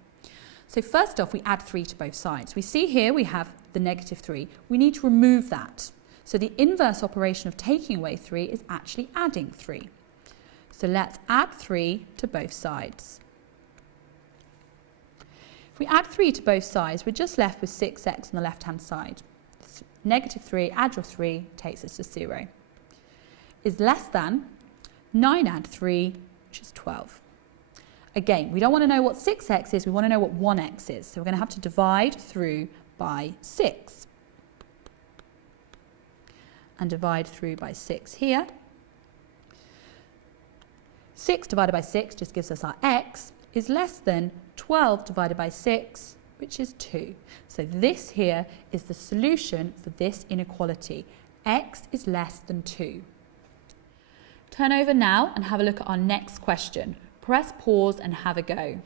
So first off, we add 3 to both sides. We see here we have the -3. We need to remove that. So the inverse operation of taking away 3 is actually adding 3. So let's add 3 to both sides. If we add 3 to both sides, we're just left with 6x on the left-hand side. -3, add your 3, takes us to 0. Is less than 9 add 3, which is 12. Again, we don't want to know what 6x is, we want to know what 1x is. So we're going to have to divide through by 6. And divide through by 6 here. 6 divided by 6 just gives us our x, is less than 12 divided by 6, which is 2. So this here is the solution for this inequality. X is less than 2. Turn over now and have a look at our next question. Press pause and have a go.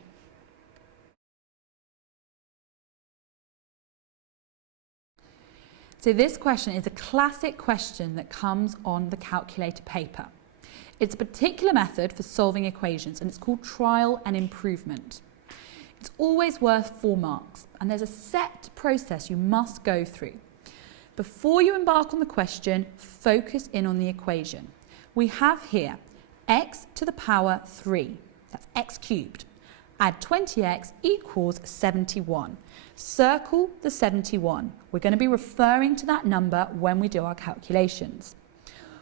So this question is a classic question that comes on the calculator paper. It's a particular method for solving equations and it's called trial and improvement. It's always worth 4 marks and there's a set process you must go through. Before you embark on the question, focus in on the equation. We have here x to the power 3, that's x cubed. Add 20x equals 71. Circle the 71. We're going to be referring to that number when we do our calculations.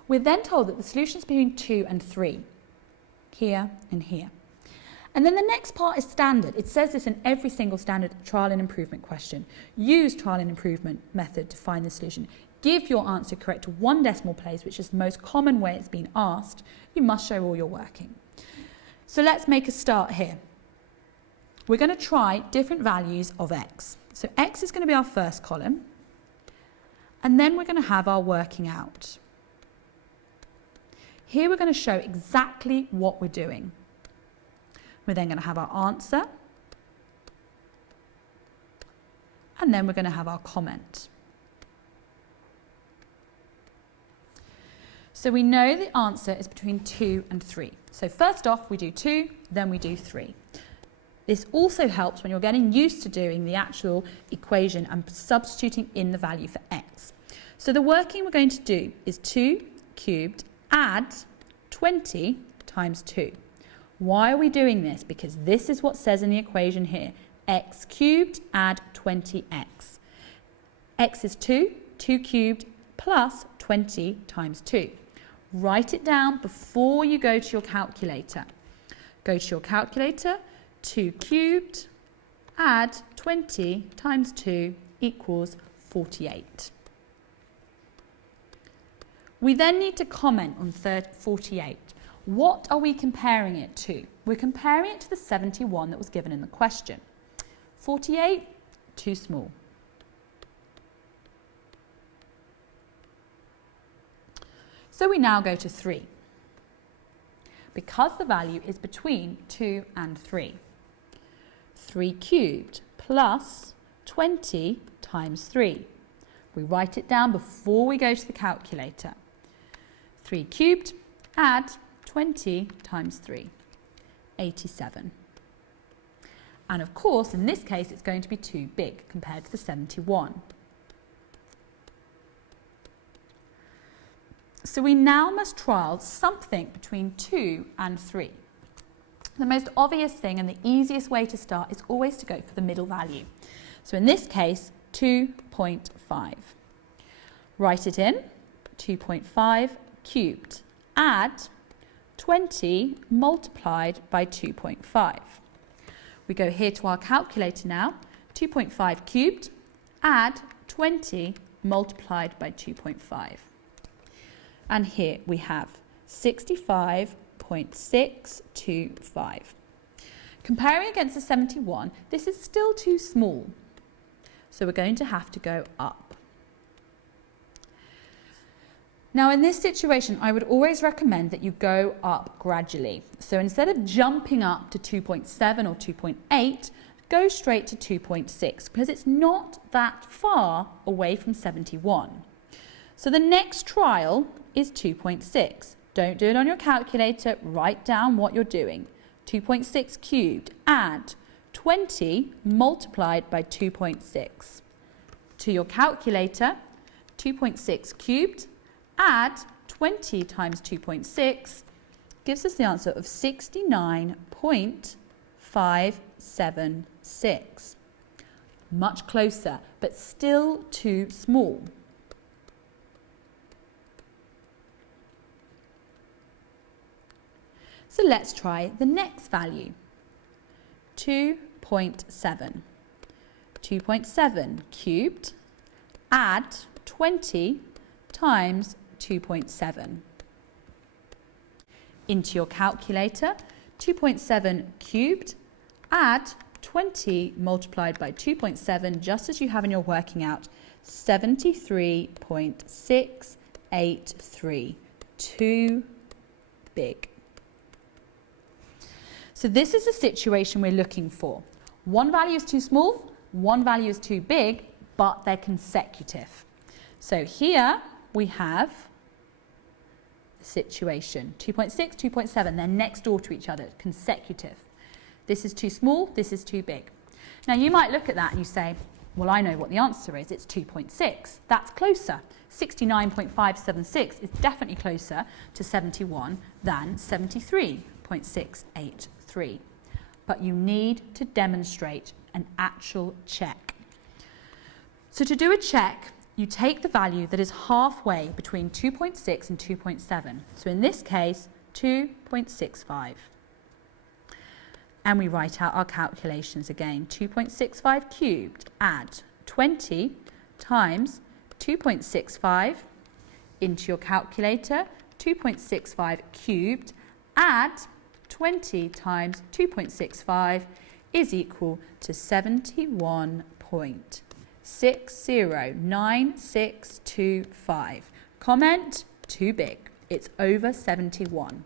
We're then told that the solution is between 2 and 3, here and here. And then the next part is standard. It says this in every single standard trial and improvement question. Use trial and improvement method to find the solution. Give your answer correct to 1 decimal place, which is the most common way it's been asked. You must show all your working. So let's make a start here. We're going to try different values of x. So x is going to be our first column, and then we're going to have our working out. Here we're going to show exactly what we're doing. We're then going to have our answer, and then we're going to have our comment. So we know the answer is between 2 and 3. So first off we do 2, then we do 3. This also helps when you're getting used to doing the actual equation and substituting in the value for x. So the working we're going to do is 2 cubed add 20 times 2. Why are we doing this? Because this is what says in the equation here. X cubed add 20x. X is 2, 2 cubed plus 20 times 2. Write it down before you go to your calculator. Go to your calculator, 2 cubed, add 20 times 2 equals 48. We then need to comment on 48. What are we comparing it to? We're comparing it to the 71 that was given in the question. 48, too small. So we now go to 3. Because the value is between 2 and 3. 3 cubed plus 20 times 3. We write it down before we go to the calculator. 3 cubed, add 20 times 3, 87. And of course, in this case, it's going to be too big compared to the 71. So we now must trial something between 2 and 3. The most obvious thing and the easiest way to start is always to go for the middle value. So in this case, 2.5. Write it in, 2.5 cubed. Add 20 multiplied by 2.5. We go here to our calculator now, 2.5 cubed, add 20 multiplied by 2.5. And here we have 65.625. Comparing against the 71, this is still too small. So we're going to have to go up. Now in this situation, I would always recommend that you go up gradually. So instead of jumping up to 2.7 or 2.8, go straight to 2.6 because it's not that far away from 71. So the next trial is 2.6. Don't do it on your calculator, write down what you're doing. 2.6 cubed, add 20 multiplied by 2.6. To your calculator, 2.6 cubed, add 20 times 2.6 gives us the answer of 69.576. Much closer, but still too small. So let's try the next value, 2.7. 2.7 cubed, add 20 times 2.7. Into your calculator, 2.7 cubed, Add 20 multiplied by 2.7, just as you have in your working out, 73.683. Too big. So this is the situation we're looking for. One value is too small, one value is too big, but they're consecutive. So here we have the situation. 2.6, 2.7, they're next door to each other, consecutive. This is too small, this is too big. Now you might look at that and you say, well, I know what the answer is, it's 2.6. That's closer. 69.576 is definitely closer to 71 than 73.683. But you need to demonstrate an actual check. So to do a check, you take the value that is halfway between 2.6 and 2.7. So in this case, 2.65. And we write out our calculations again. 2.65 cubed, add 20 times 2.65 into your calculator. 2.65 cubed, add 20 times 2.65 is equal to 71.609625. Comment, too big. It's over 71.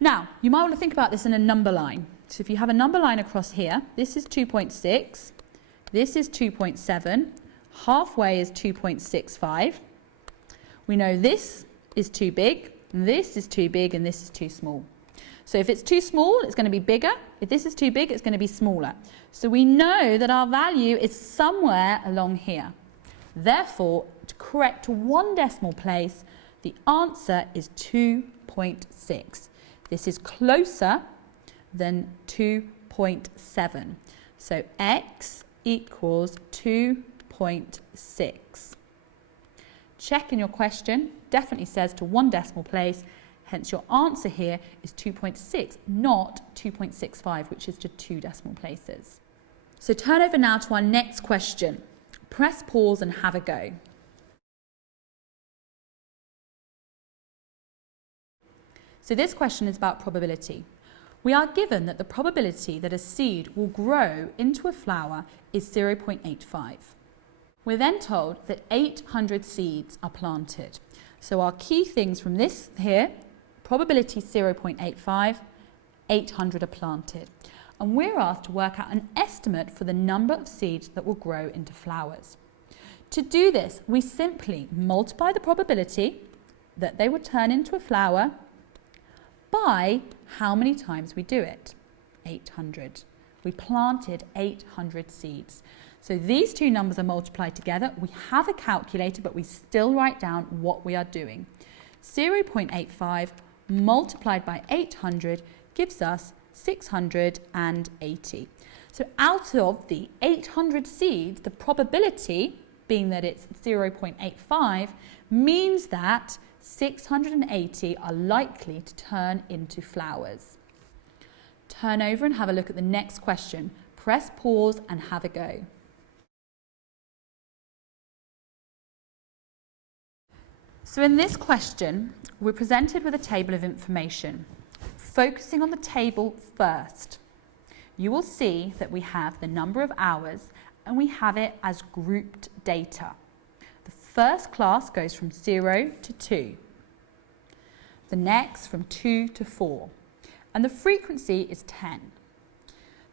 Now, you might want to think about this in a number line. So if you have a number line across here, this is 2.6, this is 2.7, halfway is 2.65. We know this is too big, this is too big, and this is too small. So if it's too small, it's going to be bigger. If this is too big, it's going to be smaller. So we know that our value is somewhere along here. Therefore, to correct to one decimal place, the answer is 2.6. This is closer than 2.7. So x equals 2.6. Check in your question, definitely says to one decimal place, hence your answer here is 2.6, not 2.65, which is to two decimal places. So turn over now to our next question. Press pause and have a go. So this question is about probability. We are given that the probability that a seed will grow into a flower is 0.85. We're then told that 800 seeds are planted. So our key things from this here, probability 0.85, 800 are planted. And we're asked to work out an estimate for the number of seeds that will grow into flowers. To do this, we simply multiply the probability that they will turn into a flower by how many times we do it, 800. We planted 800 seeds. So these two numbers are multiplied together. We have a calculator, but we still write down what we are doing. 0.85 multiplied by 800 gives us 680. So out of the 800 seeds, the probability, being that it's 0.85, means that 680 are likely to turn into flowers. Turn over and have a look at the next question. Press pause and have a go. So in this question, we're presented with a table of information. Focusing on the table first, you will see that we have the number of hours and we have it as grouped data. The first class goes from 0 to 2. The next from 2 to 4. And the frequency is 10.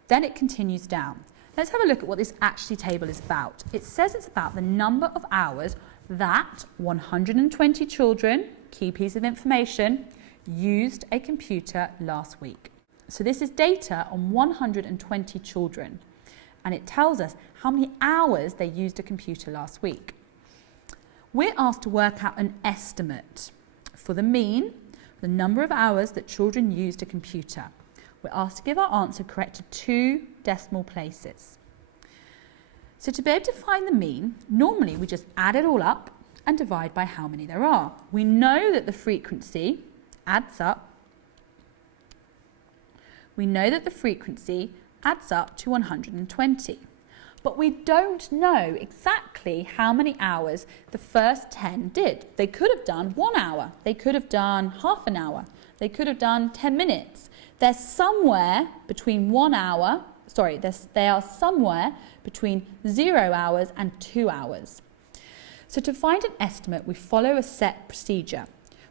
Then it continues down. Let's have a look at what this actually table is about. It says it's about the number of hours that 120 children, key piece of information, used a computer last week. So this is data on 120 children, and it tells us how many hours they used a computer last week. We're asked to work out an estimate for the mean, the number of hours that children used a computer. We're asked to give our answer correct to two decimal places. So to be able to find the mean, normally we just add it all up and divide by how many there are. We know that the frequency adds up. We know that the frequency adds up to 120. but we don't know exactly how many hours the first 10 did. They could have done 1 hour, they could have done half an hour, they could have done 10 minutes. They're somewhere between 1 hour, they are somewhere between 0 hours and 2 hours. So to find an estimate, we follow a set procedure.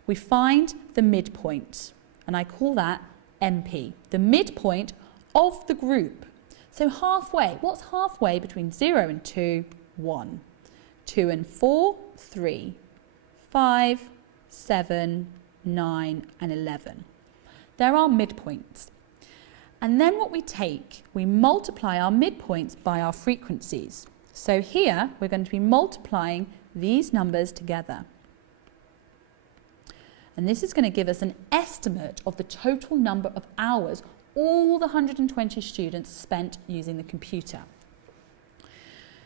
We find the midpoint, and I call that MP, the midpoint of the group. So halfway, what's halfway between 0 and 2? 1. 2 and 4, 3. 5, 7, 9 and 11. There are midpoints. And then what we take, we multiply our midpoints by our frequencies. So here we're going to be multiplying these numbers together. And this is going to give us an estimate of the total number of hours all the 120 students spent using the computer.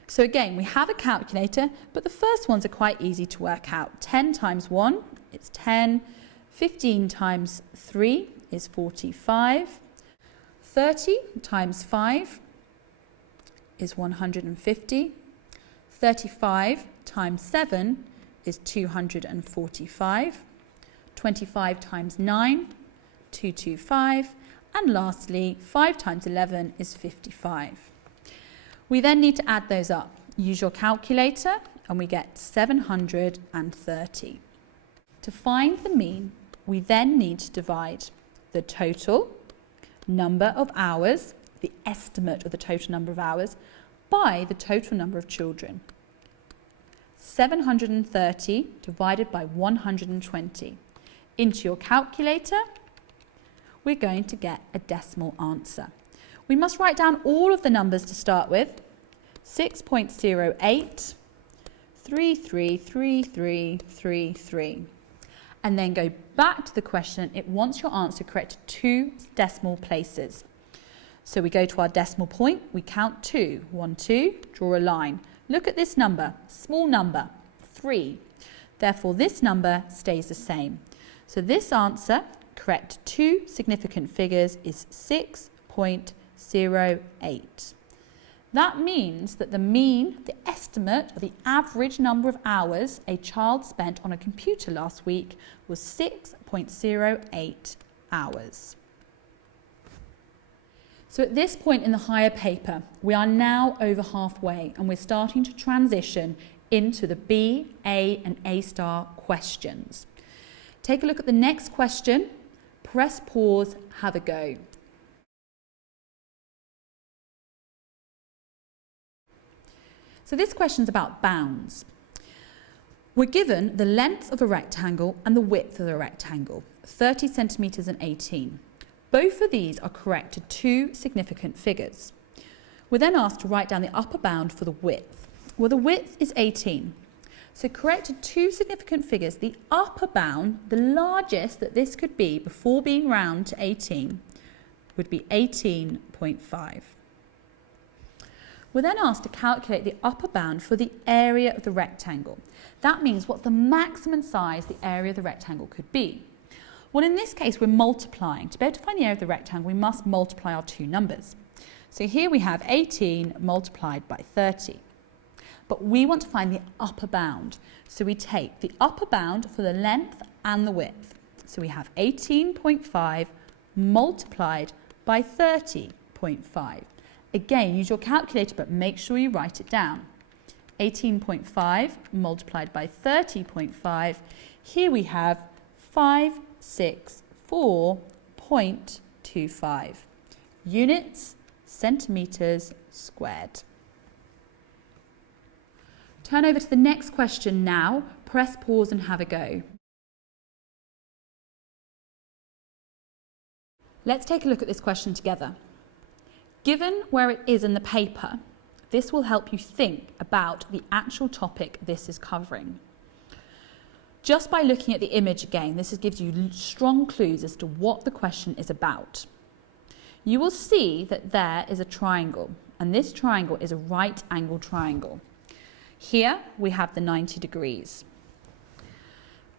So again, we have a calculator, but the first ones are quite easy to work out. 10 times 1 is 10, 15 times 3 is 45, 30 times 5 is 150, 35 times 7 is 245, 25 times 9, 225, and lastly, 5 times 11 is 55. We then need to add those up. Use your calculator and we get 730. To find the mean, we then need to divide the total number of hours, the estimate of the total number of hours, by the total number of children. 730 divided by 120. Into your calculator, we're going to get a decimal answer. We must write down all of the numbers to start with. 6.08, 333333. And then go back to the question. It wants your answer correct 2 decimal places. So we go to our decimal point, we count 2. 1, 2, draw a line. Look at this number, small number, 3. Therefore, this number stays the same. So this answer, correct 2 significant figures, is 6.08. That means that the mean, the estimate of the average number of hours a child spent on a computer last week was 6.08 hours. So at this point in the higher paper, we are now over halfway and we're starting to transition into the B, A and A star questions. Take a look at the next question. Press pause, have a go. So this question is about bounds. We're given the length of a rectangle and the width of the rectangle, 30 centimetres and 18. Both of these are correct to 2 significant figures. We're then asked to write down the upper bound for the width. Well, the width is 18. So correct to 2 significant figures, the upper bound, the largest that this could be before being round to 18, would be 18.5. We're then asked to calculate the upper bound for the area of the rectangle. That means what the maximum size the area of the rectangle could be. Well, in this case, we're multiplying. To be able to find the area of the rectangle, we must multiply our 2 numbers. So here we have 18 multiplied by 30. But we want to find the upper bound. So we take the upper bound for the length and the width. So we have 18.5 multiplied by 30.5. Again, use your calculator, but make sure you write it down. 18.5 multiplied by 30.5. Here we have 564.25 units, centimetres squared. Turn over to the next question now. Press pause and have a go. Let's take a look at this question together. Given where it is in the paper, this will help you think about the actual topic this is covering. Just by looking at the image again, this gives you strong clues as to what the question is about. You will see that there is a triangle, and this triangle is a right-angled triangle. Here we have the 90 degrees.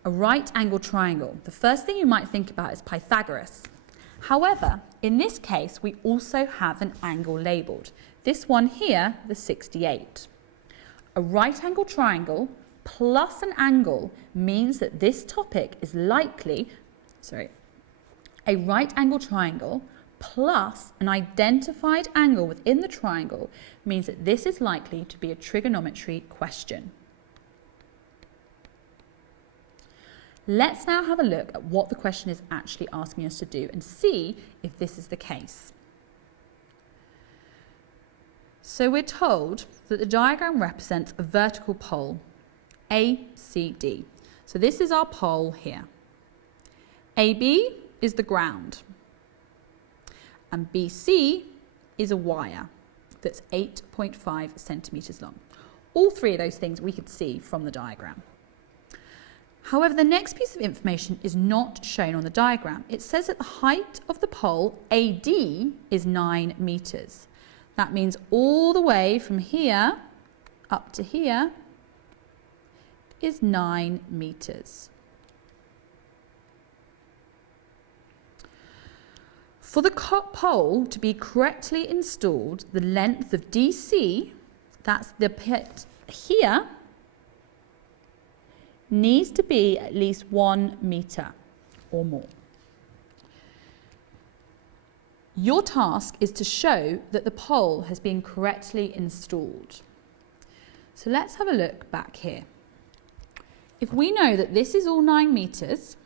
A right-angled triangle. The first thing you might think about is Pythagoras. However, in this case, we also have an angle labelled. this one here, the 68. A right angle triangle plus an angle means that this topic is likely, a right angle triangle plus an identified angle within the triangle means that this is likely to be a trigonometry question. Let's now have a look at what the question is actually asking us to do and see if this is the case. So we're told that the diagram represents a vertical pole, ACD. So this is our pole here. AB is the ground, and BC is a wire that's 8.5 centimetres long. All three of those things we could see from the diagram. However, the next piece of information is not shown on the diagram. It says that the height of the pole, AD, is 9 metres. That means all the way from here up to here is 9 metres. For the pole to be correctly installed, the length of DC, that's the bit here, needs to be at least 1 metre or more. Your task is to show that the pole has been correctly installed. So let's have a look back here. If we know that this is all 9 metres,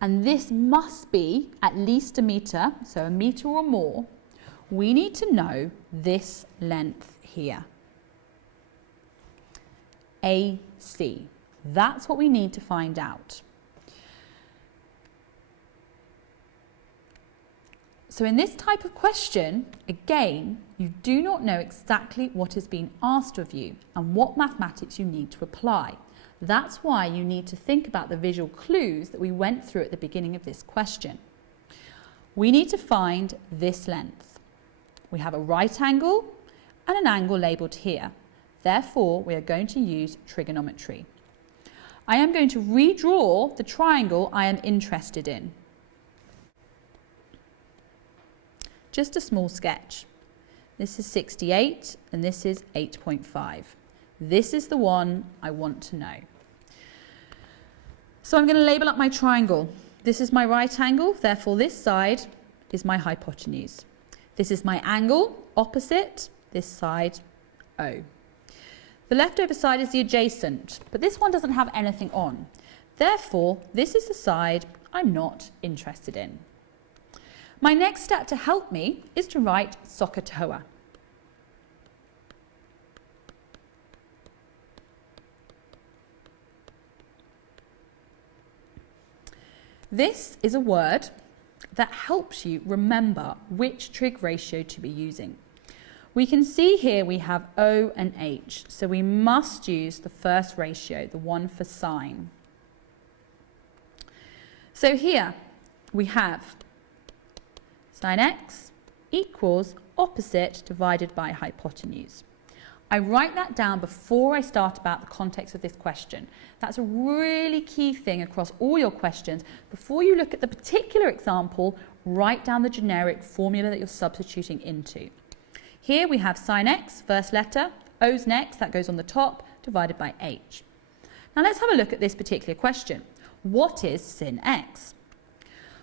and this must be at least 1 metre, so 1 metre or more, we need to know this length here. AC. That's what we need to find out. So in this type of question, again, you do not know exactly what is being asked of you and what mathematics you need to apply. That's why you need to think about the visual clues that we went through at the beginning of this question. We need to find this length. We have a right angle and an angle labelled here. Therefore, we are going to use trigonometry. I am going to redraw the triangle I am interested in. Just a small sketch. This is 68 and this is 8.5. This is the one I want to know. So I'm going to label up my triangle. This is my right angle, therefore this side is my hypotenuse. This is my angle, opposite, this side, O. The leftover side is the adjacent, but this one doesn't have anything on. Therefore, this is the side I'm not interested in. My next step to help me is to write SOHCAHTOA. This is a word that helps you remember which trig ratio to be using. We can see here we have O and H, so we must use the first ratio, the one for sine. So here we have sine x equals opposite divided by hypotenuse. I write that down before I start about the context of this question. That's a really key thing across all your questions. Before you look at the particular example, write down the generic formula that you're substituting into. Here we have sine x, first letter, O's next, that goes on the top, divided by h. Now let's have a look at this particular question. What is sin x?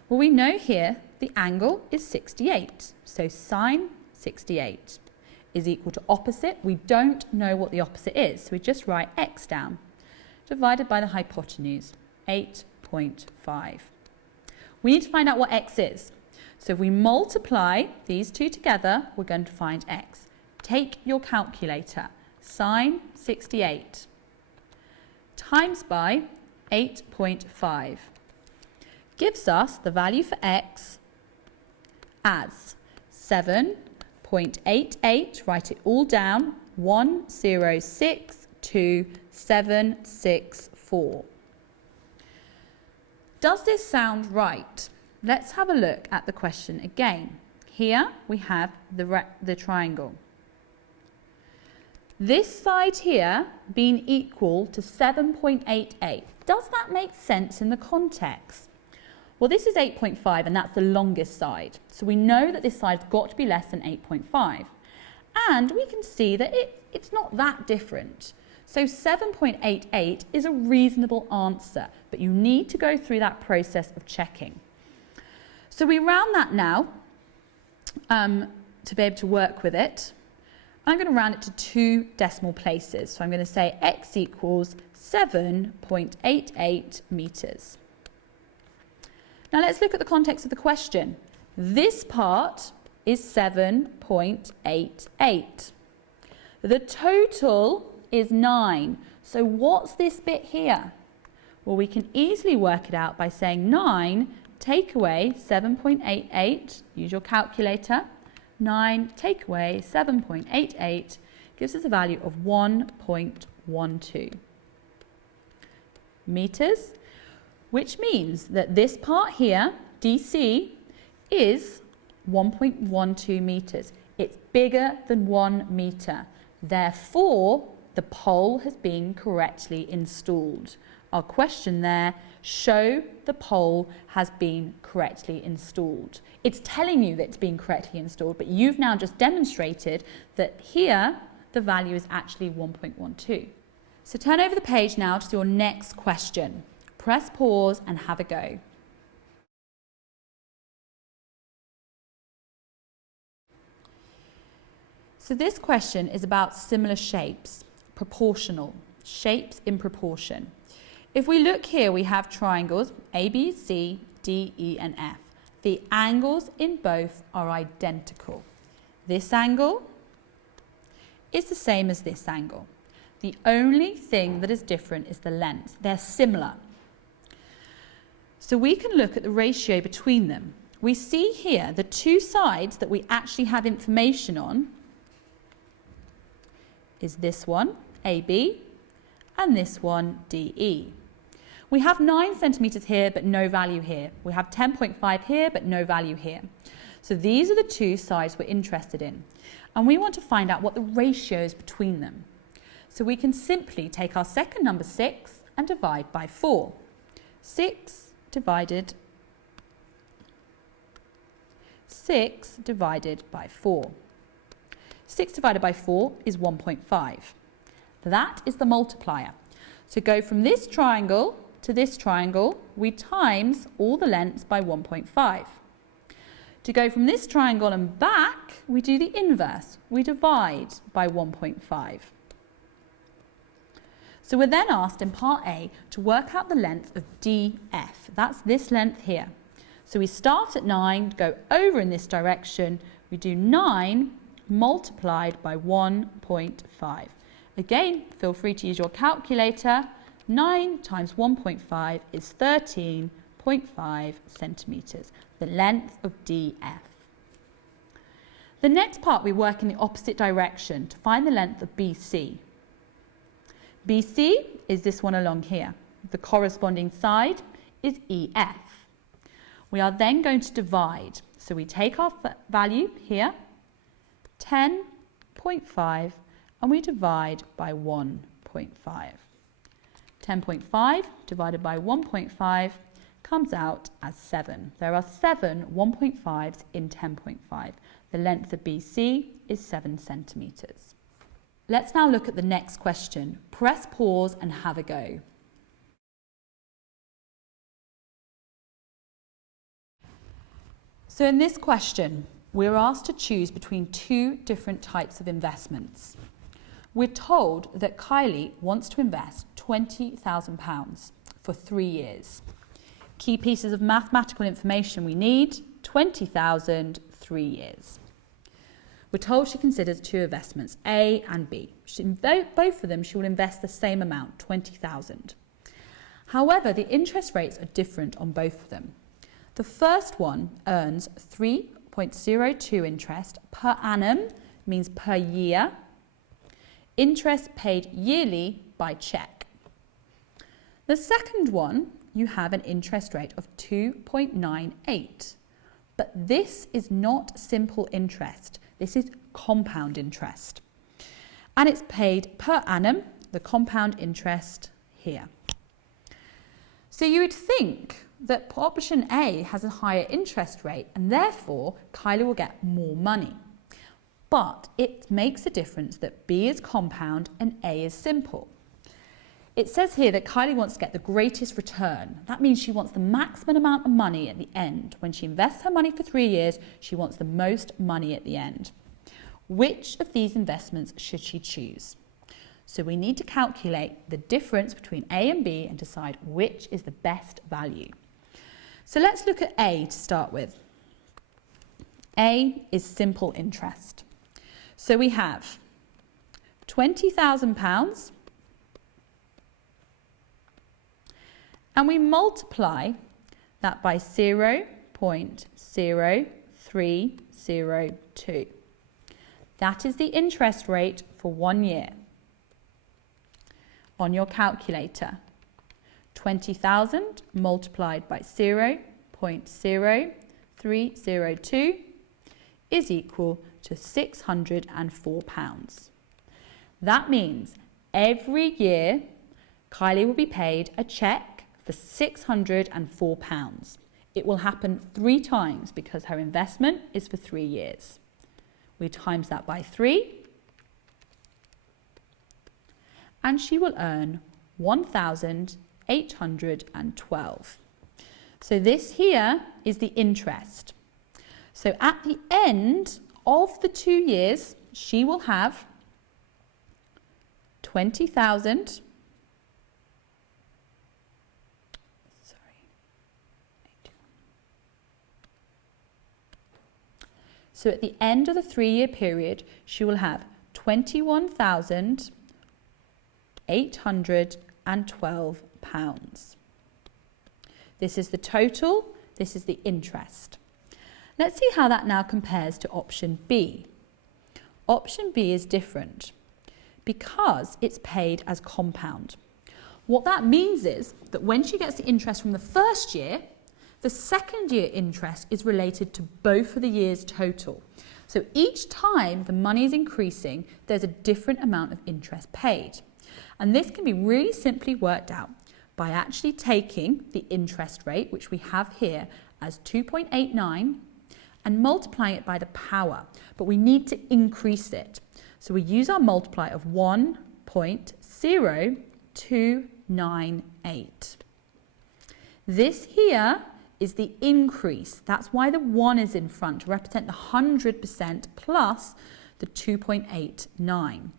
Well, we know here the angle is 68, so sine 68 is equal to opposite. We don't know what the opposite is, so we just write x down, divided by the hypotenuse, 8.5. We need to find out what x is. So if we multiply these two together, we're going to find x. Take your calculator, sine 68 times by 8.5 gives us the value for x as 7.88, write it all down, 1062,764. Does this sound right? Let's have a look at the question again. Here we have the triangle. This side here being equal to 7.88. Does that make sense in the context? Well, this is 8.5 and that's the longest side. So we know that this side's got to be less than 8.5. And we can see that it's not that different. So 7.88 is a reasonable answer, but you need to go through that process of checking. So we round that now to be able to work with it. I'm going to round it to 2 decimal places. So I'm going to say x equals 7.88 metres. Now let's look at the context of the question. This part is 7.88. The total is 9. So what's this bit here? Well, we can easily work it out by saying 9 take away 7.88, use your calculator. 9 take away 7.88 gives us a value of 1.12 metres, which means that this part here, DC, is 1.12 metres. It's bigger than 1 metre. Therefore, the pole has been correctly installed. Our question there, show the pole has been correctly installed. It's telling you that it's been correctly installed, but you've now just demonstrated that here the value is actually 1.12. So turn over the page now to your next question. Press pause and have a go. So this question is about similar shapes, proportional, shapes in proportion. If we look here, we have triangles A, B, C, D, E and F. The angles in both are identical. This angle is the same as this angle. The only thing that is different is the length. They're similar. So we can look at the ratio between them. We see here the 2 sides that we actually have information on is this one, AB, and this one, DE. We have 9 centimetres here, but no value here. We have 10.5 here, but no value here. So these are the 2 sides we're interested in. And we want to find out what the ratio is between them. So we can simply take our second number 6 and divide by 4. 6 divided by 4. 6 divided by 4 is 1.5. That is the multiplier. So go from this triangle to this triangle, we times all the lengths by 1.5. To go from this triangle and back, we do the inverse. We divide by 1.5. So we're then asked in part A to work out the length of DF. That's this length here. So we start at 9, go over in this direction. We do 9 multiplied by 1.5. Again, feel free to use your calculator. 9 times 1.5 is 13.5 centimetres, the length of DF. The next part we work in the opposite direction to find the length of BC. BC is this one along here. The corresponding side is EF. We are then going to divide. So we take our value here, 10.5, and we divide by 1.5. 10.5 divided by 1.5 comes out as 7. There are 7 1.5s in 10.5. The length of BC is 7 centimetres. Let's now look at the next question. Press pause and have a go. So in this question, we're asked to choose between 2 different types of investments. We're told that Kylie wants to invest £20,000 for 3 years. Key pieces of mathematical information we need, 20,000, 3 years. We're told she considers 2 investments, A and B. Both of them, she will invest the same amount, 20,000. However, the interest rates are different on both of them. The first one earns 3.02 interest per annum, means per year. Interest paid yearly by cheque. The second one, you have an interest rate of 2.98. But this is not simple interest. This is compound interest. And it's paid per annum, the compound interest here. So you would think that option A has a higher interest rate and therefore Kylie will get more money. but it makes a difference that B is compound and A is simple. It says here that Kylie wants to get the greatest return. That means she wants the maximum amount of money at the end. When she invests her money for 3 years, she wants the most money at the end. Which of these investments should she choose? So we need to calculate the difference between A and B and decide which is the best value. So let's look at A to start with. A is simple interest. So we have £20,000 and we multiply that by 0.0302. That is the interest rate for 1 year. On your calculator, 20,000 multiplied by 0.0302 is equal to £604. That means every year Kylie will be paid a cheque for £604. It will happen 3 times because her investment is for 3 years. We times that by 3 and she will earn 1,812. So this here is the interest. So at the end of the 2 years, she will have 20,000. So at the end of the 3-year period, she will have £21,812. This is the total, this is the interest. Let's see how that now compares to option B. Option B is different because it's paid as compound. What that means is that when she gets the interest from the first year, the second year interest is related to both of the years total. So each time the money is increasing, there's a different amount of interest paid. And this can be really simply worked out by actually taking the interest rate, which we have here as 2.89, and multiplying it by the power. But we need to increase it. So we use our multiplier of 1.0298. This here is the increase. That's why the 1 is in front, to represent the 100% plus the 2.89.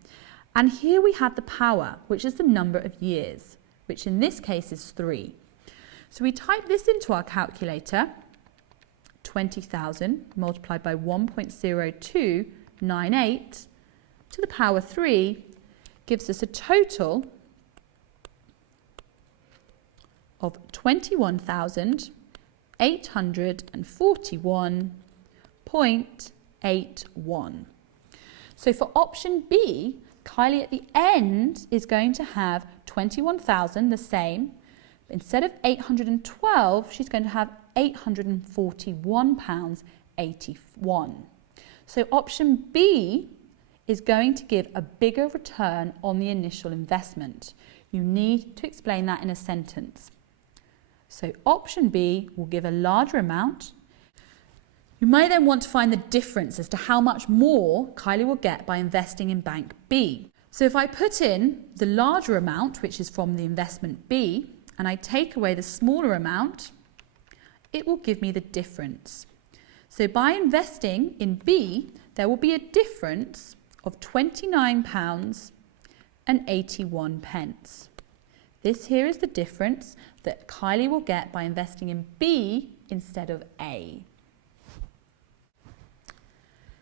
And here we have the power, which is the number of years, which in this case is 3. So we type this into our calculator, 20,000 multiplied by 1.0298 to the power 3 gives us a total of 21,841.81. So for option B, Kylie at the end is going to have 21,000, the same. Instead of 812, she's going to have £841.81. So option B is going to give a bigger return on the initial investment. You need to explain that in a sentence. So option B will give a larger amount. You may then want to find the difference as to how much more Kylie will get by investing in bank B. So if I put in the larger amount, which is from the investment B, and I take away the smaller amount, it will give me the difference. So by investing in B, there will be a difference of £29.81. This here is the difference that Kylie will get by investing in B instead of A.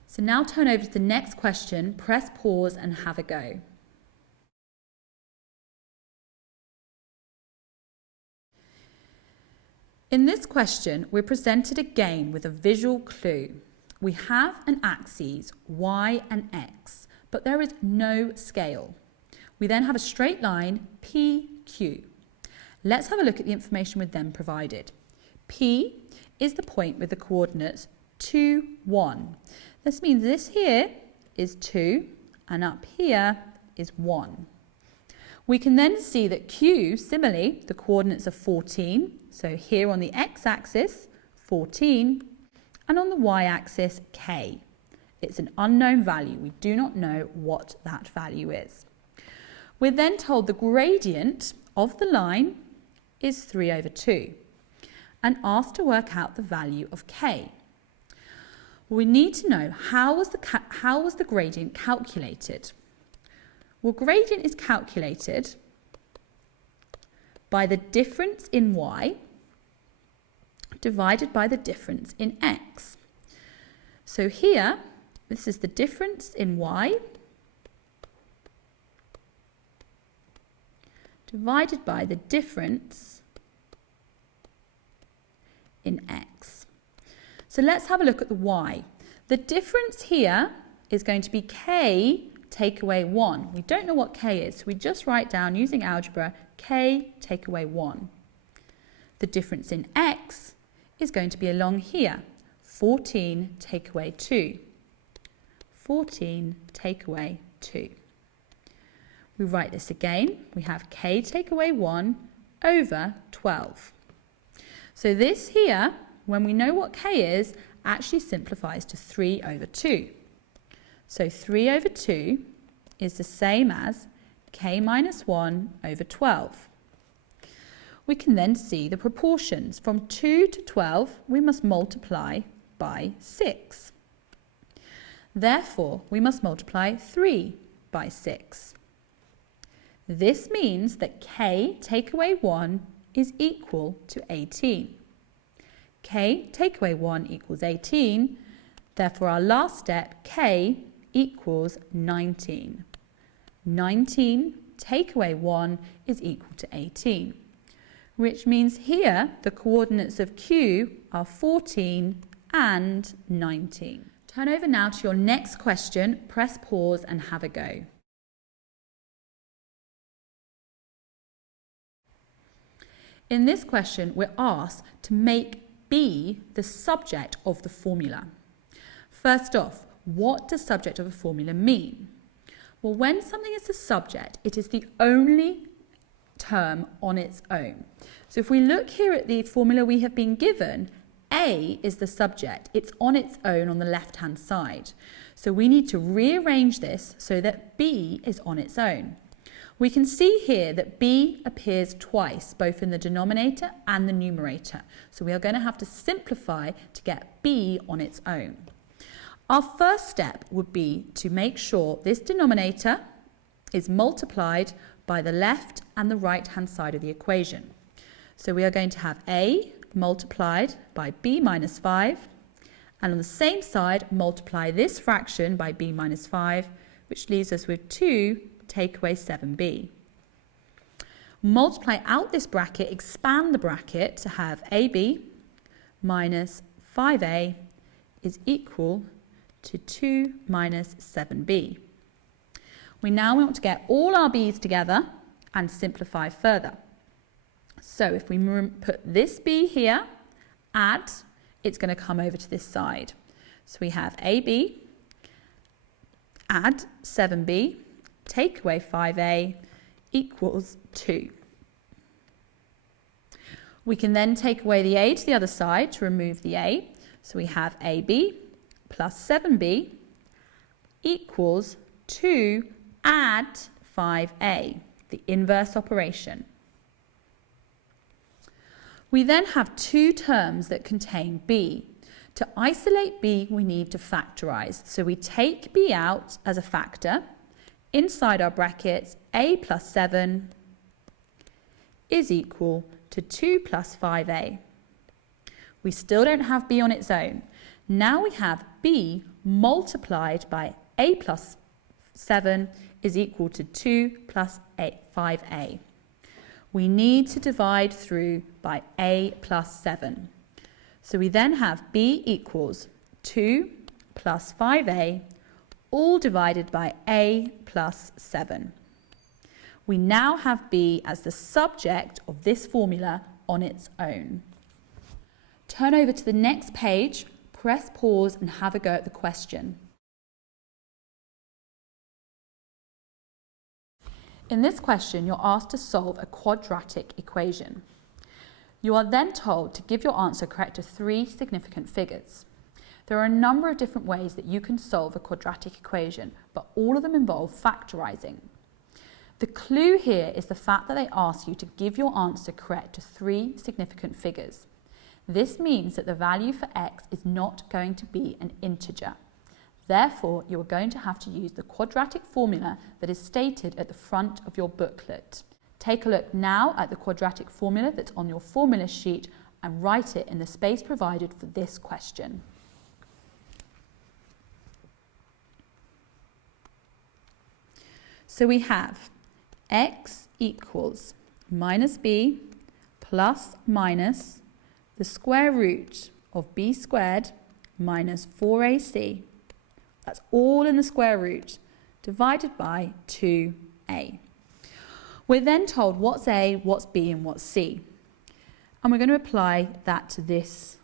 So now turn over to the next question, press pause and have a go. In this question, we're presented again with a visual clue. We have an axes, y and x, but there is no scale. We then have a straight line, PQ. Let's have a look at the information with them provided. P is the point with the coordinates 2, 1. This means this here is 2 and up here is 1. We can then see that Q, similarly, the coordinates are 14. So here on the x-axis, 14, and on the y-axis, K. It's an unknown value. We do not know what that value is. We're then told the gradient of the line is 3 over 2 and asked to work out the value of k. We need to know how was the gradient calculated? Well, gradient is calculated by the difference in y divided by the difference in x. So here, this is the difference in y divided by the difference in x. So let's have a look at the y. The difference here is going to be k take away 1. We don't know what k is, so we just write down using algebra k take away 1. The difference in x is going to be along here, 14 take away 2. 14 take away 2. We write this again. We have k take away 1 over 12. So this here, when we know what k is, actually simplifies to 3 over 2. So 3 over 2 is the same as k minus 1 over 12. We can then see the proportions. From 2 to 12, we must multiply by 6. Therefore, we must multiply 3 by 6. This means that k take away 1 is equal to 18. K take away 1 equals 18. Therefore, our last step, k equals 19. 19 take away 1 is equal to 18, which means here the coordinates of Q are 14 and 19. Turn over now to your next question, press pause and have a go. In this question, we're asked to make B the subject of the formula. First off, what does subject of a formula mean? Well, when something is the subject, it is the only term on its own. So if we look here at the formula we have been given, A is the subject. It's on its own on the left-hand side. So we need to rearrange this so that B is on its own. We can see here that B appears twice, both in the denominator and the numerator. So we are going to have to simplify to get B on its own. Our first step would be to make sure this denominator is multiplied by the left and the right-hand side of the equation. So we are going to have A multiplied by B minus 5, and on the same side, multiply this fraction by B minus 5, which leaves us with 2 take away 7b. Multiply out this bracket, expand the bracket to have AB minus 5a is equal to 2 minus 7b. We now want to get all our b's together and simplify further. So if we put this b here, add, it's going to come over to this side. So we have AB, add 7b, take away 5a equals 2. We can then take away the a to the other side to remove the a. So we have AB plus 7b equals 2 add 5a, the inverse operation. We then have two terms that contain b. To isolate b, we need to factorize. So we take b out as a factor. Inside our brackets, a plus 7 is equal to 2 plus 5a. We still don't have b on its own. Now we have b multiplied by a plus 7 is equal to 2 plus 5a. We need to divide through by a plus 7. So we then have b equals 2 plus 5a, all divided by a plus 7. We now have b as the subject of this formula on its own. Turn over to the next page, press pause and have a go at the question. In this question, you're asked to solve a quadratic equation. You are then told to give your answer correct to 3 significant figures. There are a number of different ways that you can solve a quadratic equation, but all of them involve factorising. The clue here is the fact that they ask you to give your answer correct to 3 significant figures. This means that the value for x is not going to be an integer. Therefore, you are going to have to use the quadratic formula that is stated at the front of your booklet. Take a look now at the quadratic formula that's on your formula sheet and write it in the space provided for this question. So we have x equals minus b plus minus the square root of b squared minus 4ac. That's all in the square root, divided by 2a. We're then told what's a, what's b, and what's c. And we're going to apply that to this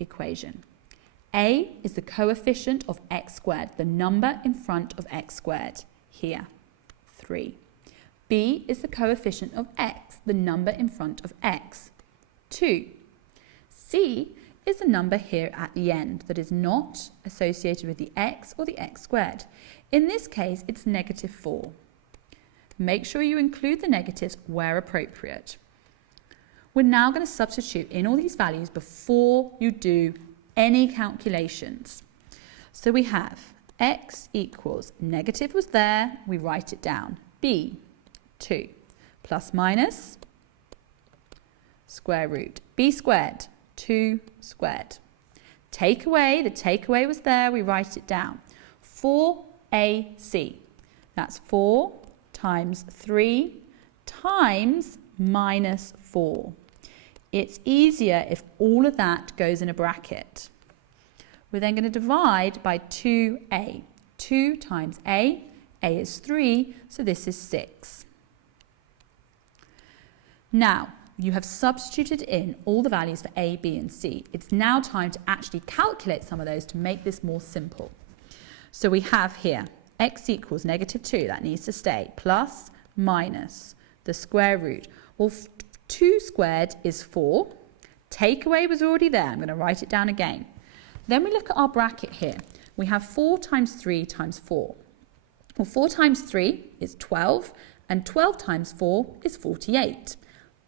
equation. A is the coefficient of x squared, the number in front of x squared, here, 3. B is the coefficient of x, the number in front of x, 2. C is the number here at the end that is not associated with the x or the x squared. In this case, it's negative 4. Make sure you include the negatives where appropriate. We're now going to substitute in all these values before you do any calculations. So we have x equals negative was there, we write it down. B, 2, plus minus square root. B squared, 2 squared. Take away, the takeaway was there, we write it down. 4ac, that's 4 times 3 times minus 4. It's easier if all of that goes in a bracket. We're then going to divide by 2a. 2 times a is 3, so this is 6. Now, you have substituted in all the values for a, b and c. It's now time to actually calculate some of those to make this more simple. So we have here x equals negative 2, that needs to stay, plus minus the square root. Well, 2 squared is 4. Takeaway was already there. I'm going to write it down again. Then we look at our bracket here. We have 4 times 3 times 4. Well, 4 times 3 is 12, and 12 times 4 is 48.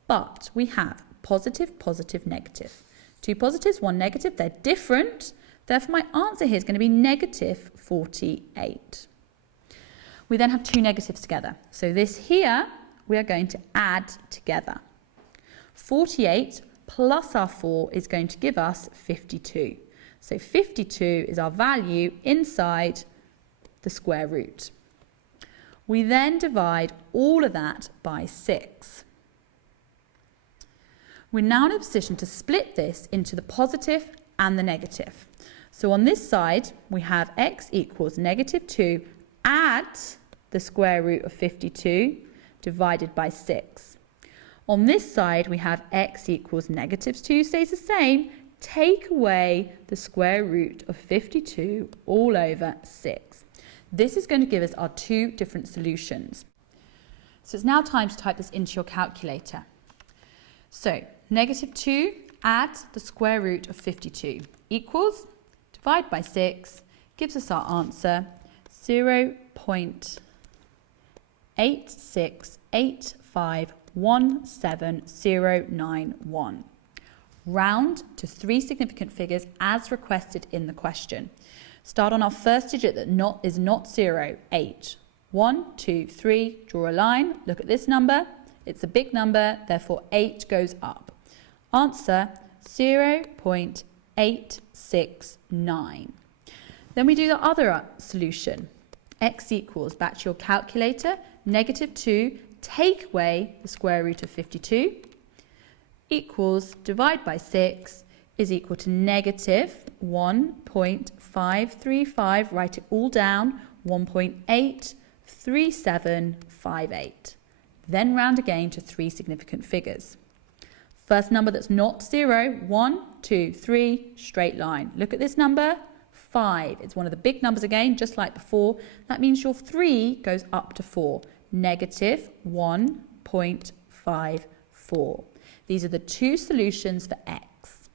But we have positive, positive, negative. 2 positives, 1 negative. They're different. Therefore, my answer here is going to be negative 48. We then have 2 negatives together. So this here, we are going to add together. 48 plus our 4 is going to give us 52. So 52 is our value inside the square root. We then divide all of that by 6. We're now in a position to split this into the positive and the negative. So on this side, we have x equals negative 2, add the square root of 52, divided by 6. On this side, we have x equals negative 2 stays the same, take away the square root of 52 all over 6. This is going to give us our 2 different solutions. So it's now time to type this into your calculator. So negative 2, add the square root of 52 equals, divide by 6, gives us our answer 0.8685179091. Round to 3 significant figures as requested in the question. Start on our first digit that is not 0, 8. 1, 2, 3, draw a line, look at this number. It's a big number, therefore 8 goes up. Answer 0.869. Then we do the other solution. X equals, back to your calculator, negative 2, take away the square root of 52, equals, divide by 6, is equal to negative 1.535, write it all down, 1.83758. Then round again to 3 significant figures. First number that's not 0, 1, 2, 3, straight line. Look at this number, 5. It's one of the big numbers again, just like before. That means your 3 goes up to 4, negative 1.54. These are the 2 solutions for x.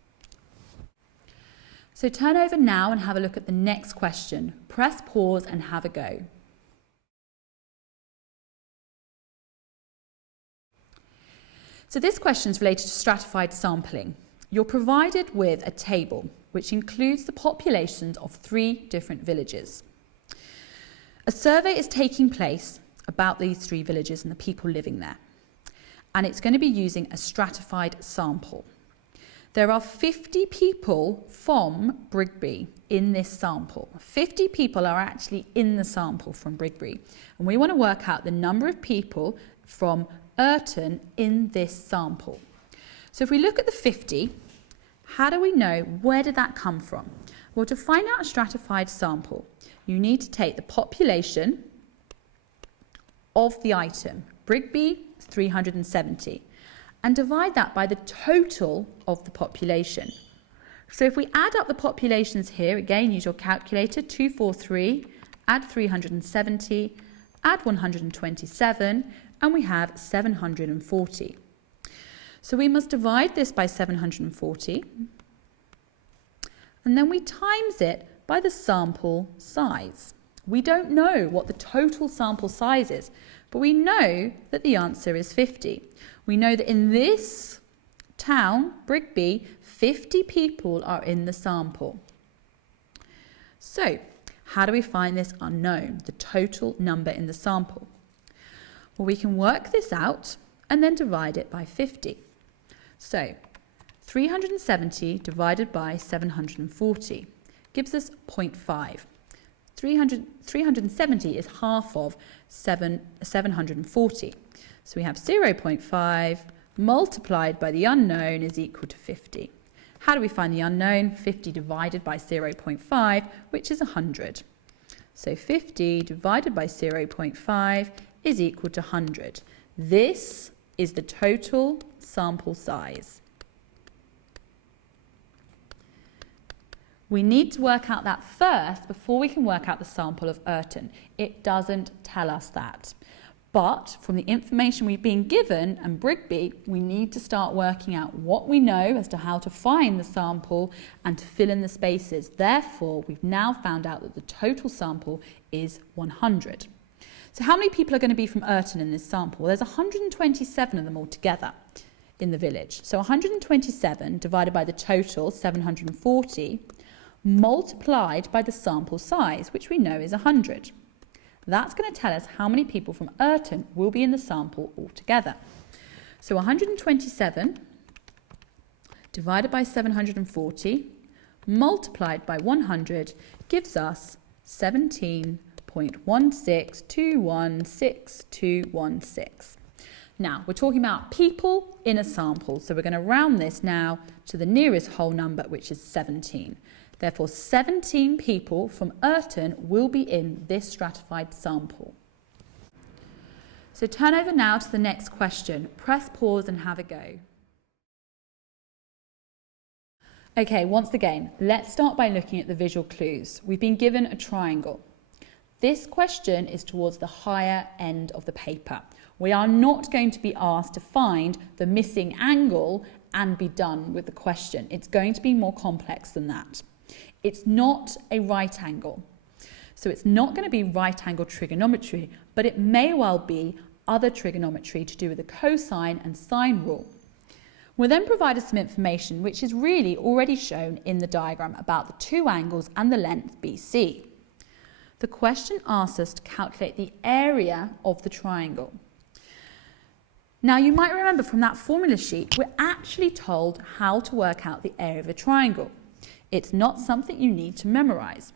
So So turn over now and have a look at the next question. Press pause and have a go. So this question is related to stratified sampling. You're provided with a table which includes the populations of 3 different villages. A survey is taking place about these 3 villages and the people living there. And it's going to be using a stratified sample. There are 50 people from Brigby in this sample. 50 people are actually in the sample from Brigby. And we want to work out the number of people from Urton in this sample. So if we look at the 50, how do we know where did that come from? Well, to find out a stratified sample, you need to take the population of the item, Brigby 370, and divide that by the total of the population. So if we add up the populations here, again use your calculator, 243, add 370, add 127, and we have 740. So we must divide this by 740, and then we times it by the sample size. We don't know what the total sample size is, but we know that the answer is 50. We know that in this town, Brigby, 50 people are in the sample. So, how do we find this unknown, the total number in the sample? Well, we can work this out and then divide it by 50. So, 370 divided by 740 gives us 0.5. 370 is half of 740. So we have 0.5 multiplied by the unknown is equal to 50. How do we find the unknown? 50 divided by 0.5, which is 100. So 50 divided by 0.5 is equal to 100. This is the total sample size. We need to work out that first before we can work out the sample of Urton. It doesn't tell us that. But from the information we've been given and Brigby, we need to start working out what we know as to how to find the sample and to fill in the spaces. Therefore, we've now found out that the total sample is 100. So how many people are going to be from Urton in this sample? Well, there's 127 of them altogether in the village. So 127 divided by the total, 740, multiplied by the sample size, which we know is 100. That's going to tell us how many people from Urton will be in the sample altogether. So 127 divided by 740 multiplied by 100 gives us 17.16216. Now, we're talking about people in a sample, so we're going to round this now to the nearest whole number, which is 17. Therefore, 17 people from Urton will be in this stratified sample. So turn over now to the next question. Press pause and have a go. Okay, once again, let's start by looking at the visual clues. We've been given a triangle. This question is towards the higher end of the paper. We are not going to be asked to find the missing angle and be done with the question. It's going to be more complex than that. It's not a right angle. So it's not going to be right angle trigonometry, but it may well be other trigonometry to do with the cosine and sine rule. We're then provided some information which is really already shown in the diagram about the 2 angles and the length BC. The question asks us to calculate the area of the triangle. Now you might remember from that formula sheet, we're actually told how to work out the area of a triangle. It's not something you need to memorize.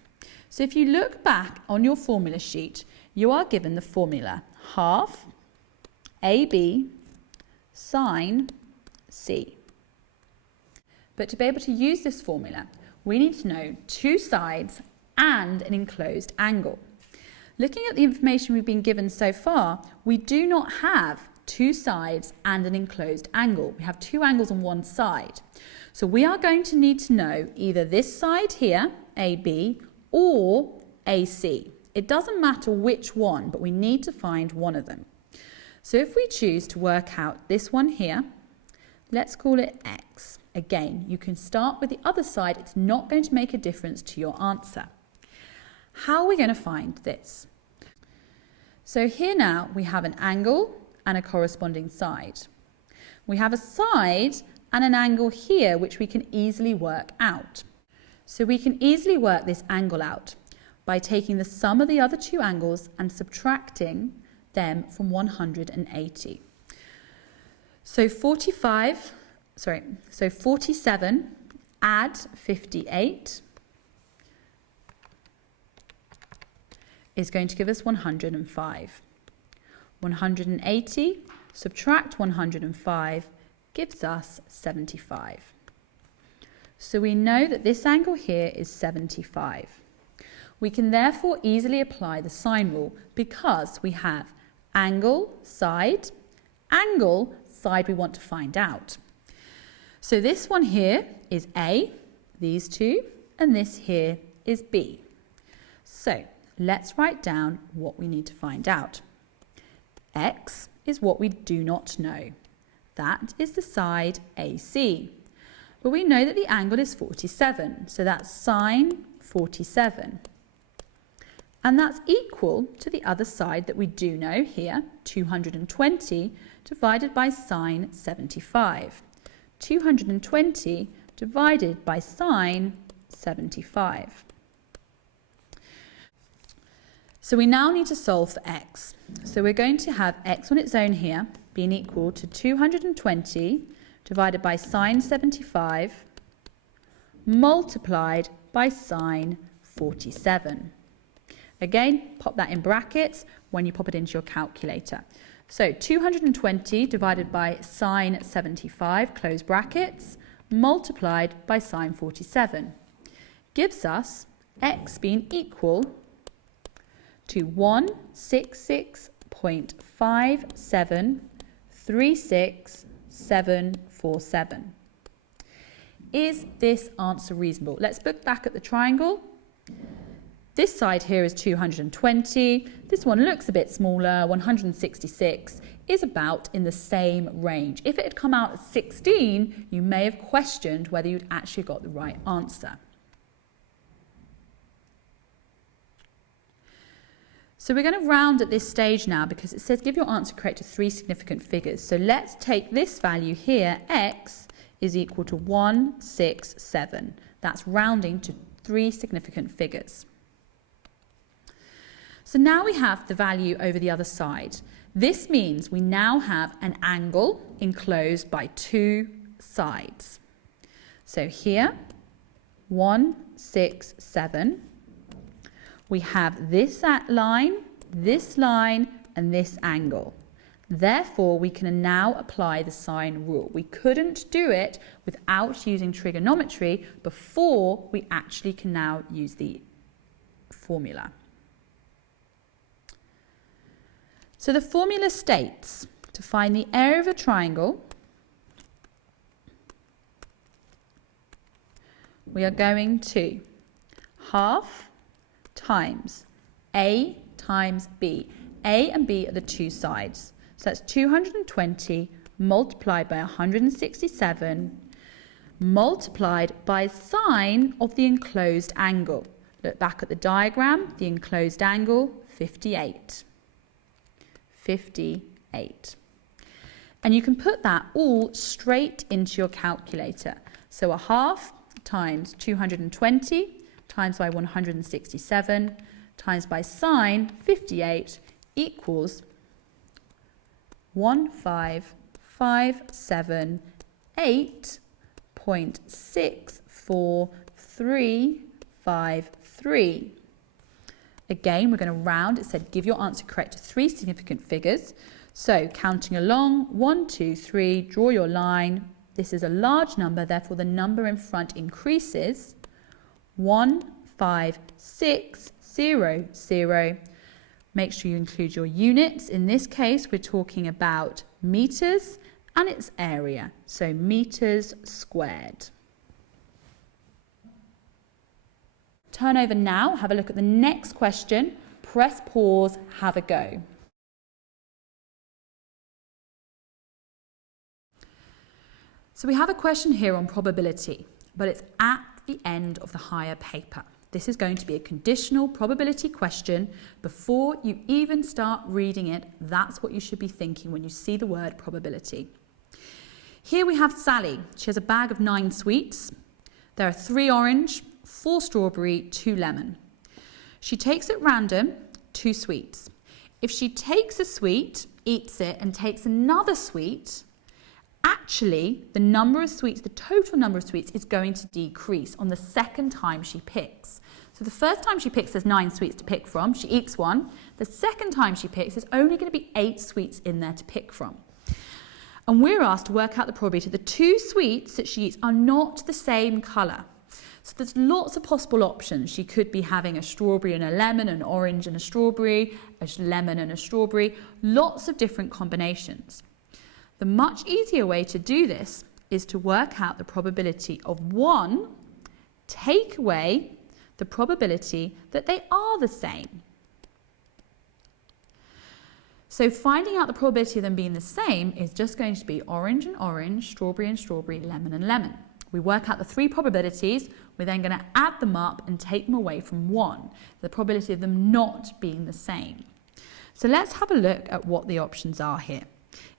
So if you look back on your formula sheet, you are given the formula half AB sine C. But to be able to use this formula, we need to know 2 sides and an enclosed angle. Looking at the information we've been given so far, we do not have 2 sides and an enclosed angle. We have 2 angles on one side. So we are going to need to know either this side here, AB, or AC. It doesn't matter which one, but we need to find one of them. So if we choose to work out this one here, Let's call it x. Again, you can start with the other side. It's not going to make a difference to your answer. How are we going to find this? So here now we have an angle and a corresponding side. We have a side and an angle here which we can easily work out. So we can easily work this angle out by taking the sum of the other two angles and subtracting them from 180. So 47 add 58 is going to give us 105. 180 subtract 105 gives us 75. So we know that this angle here is 75. We can therefore easily apply the sine rule because we have angle, side we want to find out. So this one here is A, these two, and this here is B. So let's write down what we need to find out. X is what we do not know. That is the side AC. But we know that the angle is 47, so that's sine 47. And that's equal to the other side that we do know here, 220 divided by sine 75. 220 divided by sine 75. So we now need to solve for x. So we're going to have x on its own here being equal to 220 divided by sine 75 multiplied by sine 47. Again, pop that in brackets when you pop it into your calculator. So 220 divided by sine 75, close brackets, multiplied by sine 47, gives us x being equal to 166.5736747. Is this answer reasonable? Let's look back at the triangle. This side here is 220. This one looks a bit smaller, 166, is about in the same range. If it had come out at 16, you may have questioned whether you'd actually got the right answer. So we're going to round at this stage now because it says give your answer correct to 3 significant figures. So let's take this value here, x is equal to 167. That's rounding to 3 significant figures. So now we have the value over the other side. This means we now have an angle enclosed by 2 sides. So here, 167. We have this line, and this angle. Therefore, we can now apply the sine rule. We couldn't do it without using trigonometry before we actually can now use the formula. So the formula states to find the area of a triangle, we are going to half times A times B. A and B are the 2 sides. So that's 220 multiplied by 167 multiplied by sine of the enclosed angle. Look back at the diagram, the enclosed angle, 58. 58. And you can put that all straight into your calculator. So a half times 220 times by 167 times by sine 58 equals 1558.64353. Again, we're going to round. It said give your answer correct to 3 significant figures. So counting along, 1, 2, 3, draw your line. This is a large number, therefore the number in front increases. 15600. Make sure you include your units. In this case, we're talking about meters and its area. So meters squared. Turn over now, have a look at the next question. Press pause, have a go. So we have a question here on probability, but it's at the end of the higher paper. This is going to be a conditional probability question. Before you even start reading it, that's what you should be thinking when you see the word probability. Here we have Sally. She has a bag of 9 sweets. There are 3 orange, 4 strawberry, 2 lemon. She takes at random 2 sweets. If she takes a sweet, eats it, and takes another sweet, actually the number of sweets, the total number of sweets, is going to decrease on the second time she picks. So the first time she picks, there's 9 sweets to pick from. She eats 1. The second time she picks, there's only going to be 8 sweets in there to pick from. And we're asked to work out the probability the 2 sweets that she eats are not the same colour. So there's lots of possible options. She could be having a strawberry and a lemon, an orange and a strawberry, a lemon and a strawberry, lots of different combinations. The much easier way to do this is to work out the probability of 1, take away the probability that they are the same. So finding out the probability of them being the same is just going to be orange and orange, strawberry and strawberry, lemon and lemon. We work out the 3 probabilities. We're then going to add them up and take them away from 1, the probability of them not being the same. So let's have a look at what the options are here.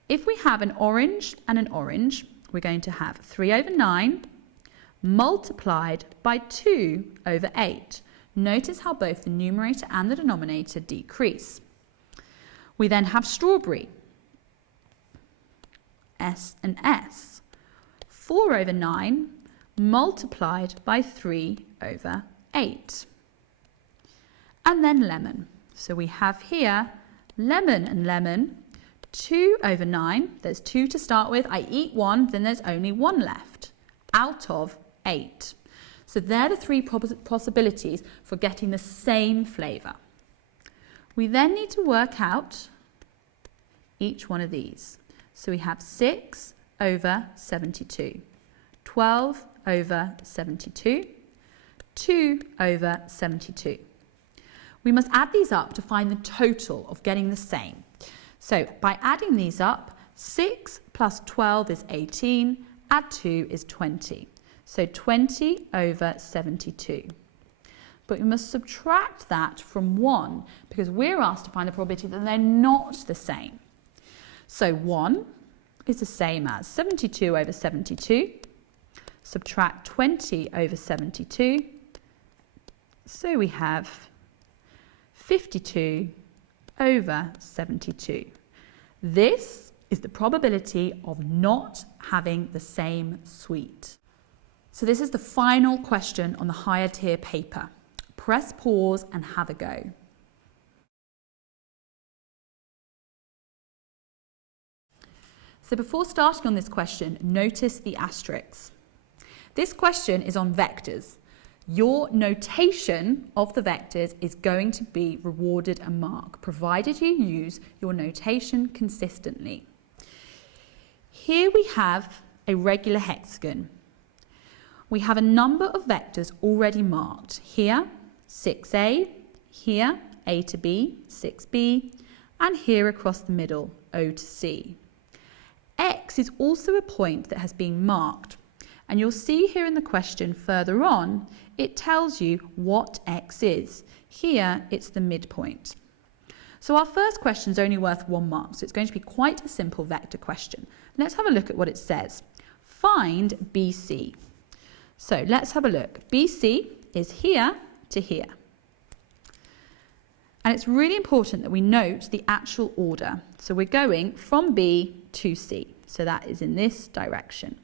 If we have an orange and an orange, we're going to have 3 over 9 multiplied by 2 over 8. Notice how both the numerator and the denominator decrease. We then have strawberry, S and S. 4 over 9 multiplied by 3 over 8. And then lemon. So we have here lemon and lemon, 2 over 9. There's 2 to start with. I eat 1, then there's only 1 left out of 8. So they're the 3 possibilities for getting the same flavour. We then need to work out each one of these. So we have 6 over 72, 12 over 72, 2 over 72. We must add these up to find the total of getting the same. So by adding these up, 6 plus 12 is 18, add 2 is 20. So 20 over 72. But we must subtract that from 1 because we're asked to find the probability that they're not the same. So 1 is the same as 72 over 72. Subtract 20 over 72. So we have 52 over 72. This is the probability of not having the same sweet. So this is the final question on the higher tier paper. Press pause and have a go. So before starting on this question, notice the asterisks. This question is on vectors. Your notation of the vectors is going to be rewarded a mark, provided you use your notation consistently. Here we have a regular hexagon. We have a number of vectors already marked. Here, 6a, here, a to b, 6b, and here across the middle, o to c. X is also a point that has been marked. And you'll see here in the question further on, it tells you what X is. Here, it's the midpoint. So our first question is only worth 1 mark, so it's going to be quite a simple vector question. Let's have a look at what it says. Find BC. So let's have a look. BC is here to here. And it's really important that we note the actual order. So we're going from B to C. So that is in this direction.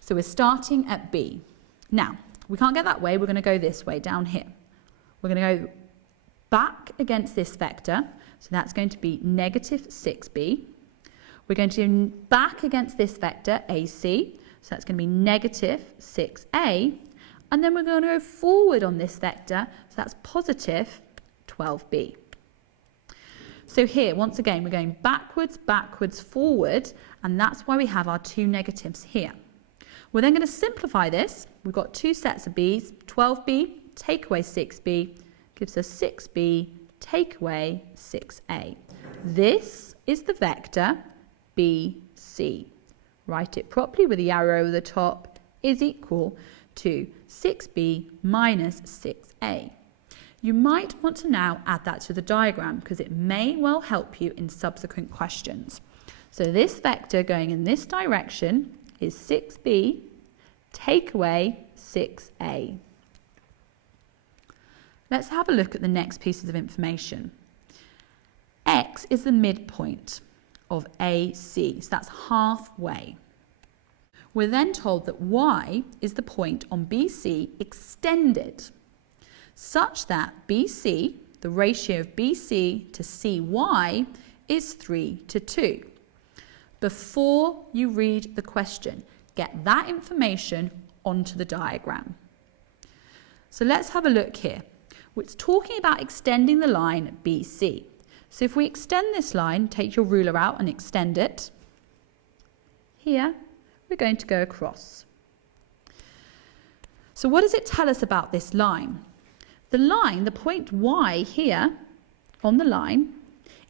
So we're starting at B. Now, we can't get that way. We're going to go this way, down here. We're going to go back against this vector. So that's going to be negative 6b. We're going to go back against this vector, AC. So that's going to be negative 6a. And then we're going to go forward on this vector. So that's positive 12b. So here, once again, we're going backwards, backwards, forward. And that's why we have our 2 negatives here. We're then going to simplify this. We've got 2 sets of b's. 12b, take away 6b, gives us 6b, take away 6a. This is the vector BC. write it properly with the arrow at the top, is equal to 6b minus 6a. You might want to now add that to the diagram because it may well help you in subsequent questions. So this vector going in this direction is 6b, take away 6a. Let's have a look at the next pieces of information. X is the midpoint of AC, so that's halfway. We're then told that Y is the point on BC extended, such that BC, the ratio of BC to CY, is 3:2. Before you read the question, get that information onto the diagram. So let's have a look here. It's talking about extending the line BC. So if we extend this line, take your ruler out and extend it. Here, we're going to go across. So what does it tell us about this line? The line, the point Y here on the line,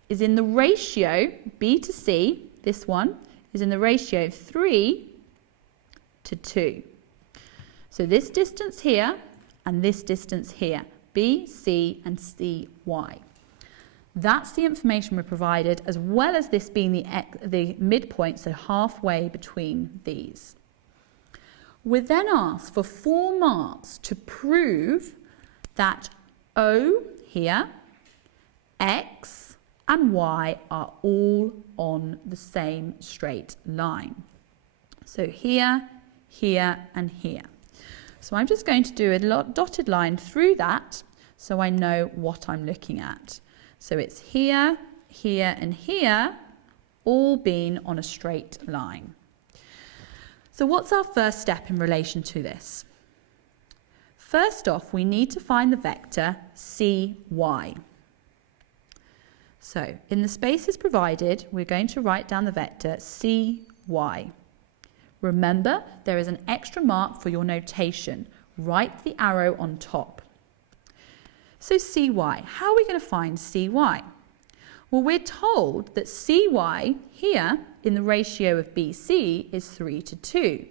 is in the ratio B to C, this one, is in the ratio 3:2. So this distance here and this distance here, B, C and CY. That's the information we're provided, as well as this being the midpoint, so halfway between these. We're then asked for 4 marks to prove that O here, X and Y are all on the same straight line. So here, here and here. So I'm just going to do a dotted line through that so I know what I'm looking at. So it's here, here and here, all being on a straight line. So what's our first step in relation to this? First off, we need to find the vector CY. So in the spaces provided, we're going to write down the vector CY. Remember, there is an extra mark for your notation. Write the arrow on top. So CY, how are we going to find CY? Well, we're told that CY here in the ratio of BC is 3:2.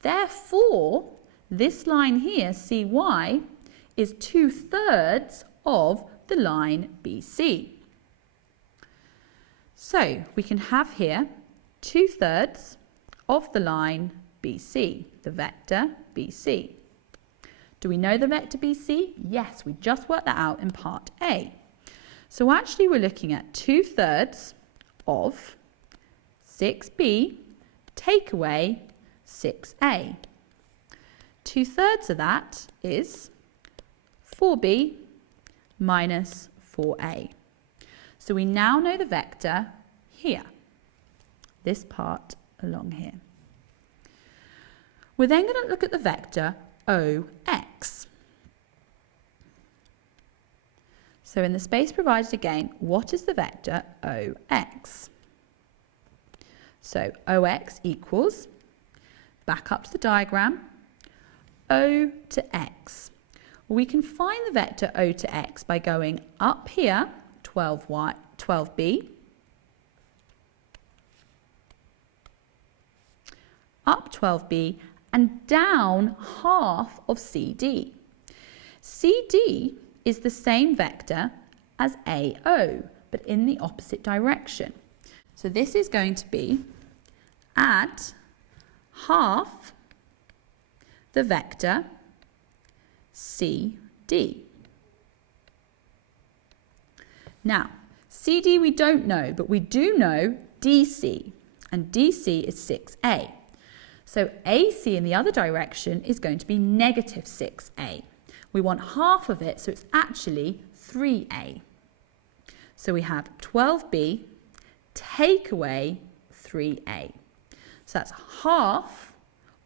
Therefore, this line here, CY, is 2/3 of the line BC. So we can have here 2/3 of the line BC, the vector BC. Do we know the vector BC? Yes, we just worked that out in part A. So actually we're looking at 2/3 of 6b take away 6a. 2/3 of that is 4b minus 4a. So we now know the vector here, this part along here. We're then going to look at the vector OX. So in the space provided again, what is the vector OX? So OX equals, back up to the diagram, O to X. We can find the vector O to X by going up here, 12b, up 12b, and down half of CD. CD is the same vector as AO, but in the opposite direction. So this is going to be add half the vector CD. Now, CD we don't know, but we do know DC, and DC is 6A. So AC in the other direction is going to be negative 6A. We want half of it, so it's actually 3A. So we have 12B take away 3A. So that's half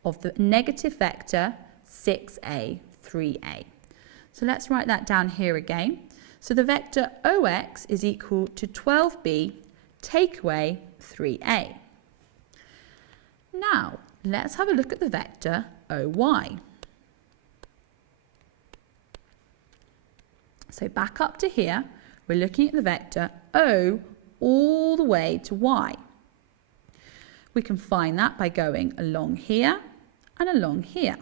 of the negative vector 6A, 3A. So let's write that down here again. So the vector OX is equal to 12B take away 3A. Now, let's have a look at the vector OY. So back up to here, we're looking at the vector O all the way to Y. We can find that by going along here and along here.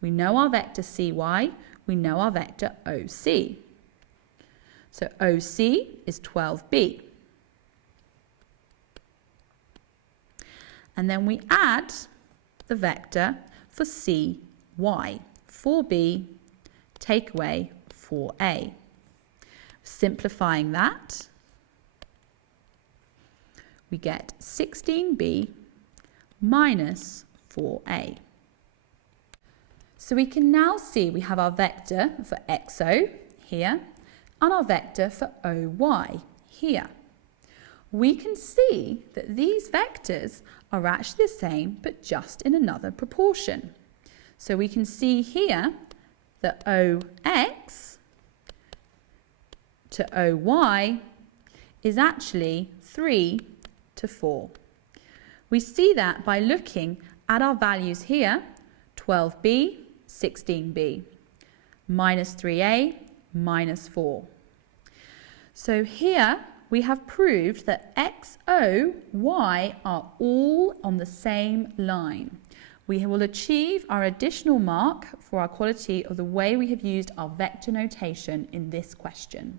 We know our vector CY, we know our vector OC. So OC is 12b. And then we add the vector for CY, 4b, take away 4a. Simplifying that, we get 16b minus 4a. So we can now see we have our vector for XO here and our vector for OY here. We can see that these vectors are actually the same but just in another proportion. So we can see here that OX to OY is actually 3 to 4. We see that by looking at our values here, 12b, 16b, minus 3a, minus 4. So here we have proved that X, O, Y are all on the same line. We will achieve our additional mark for our quality of the way we have used our vector notation in this question.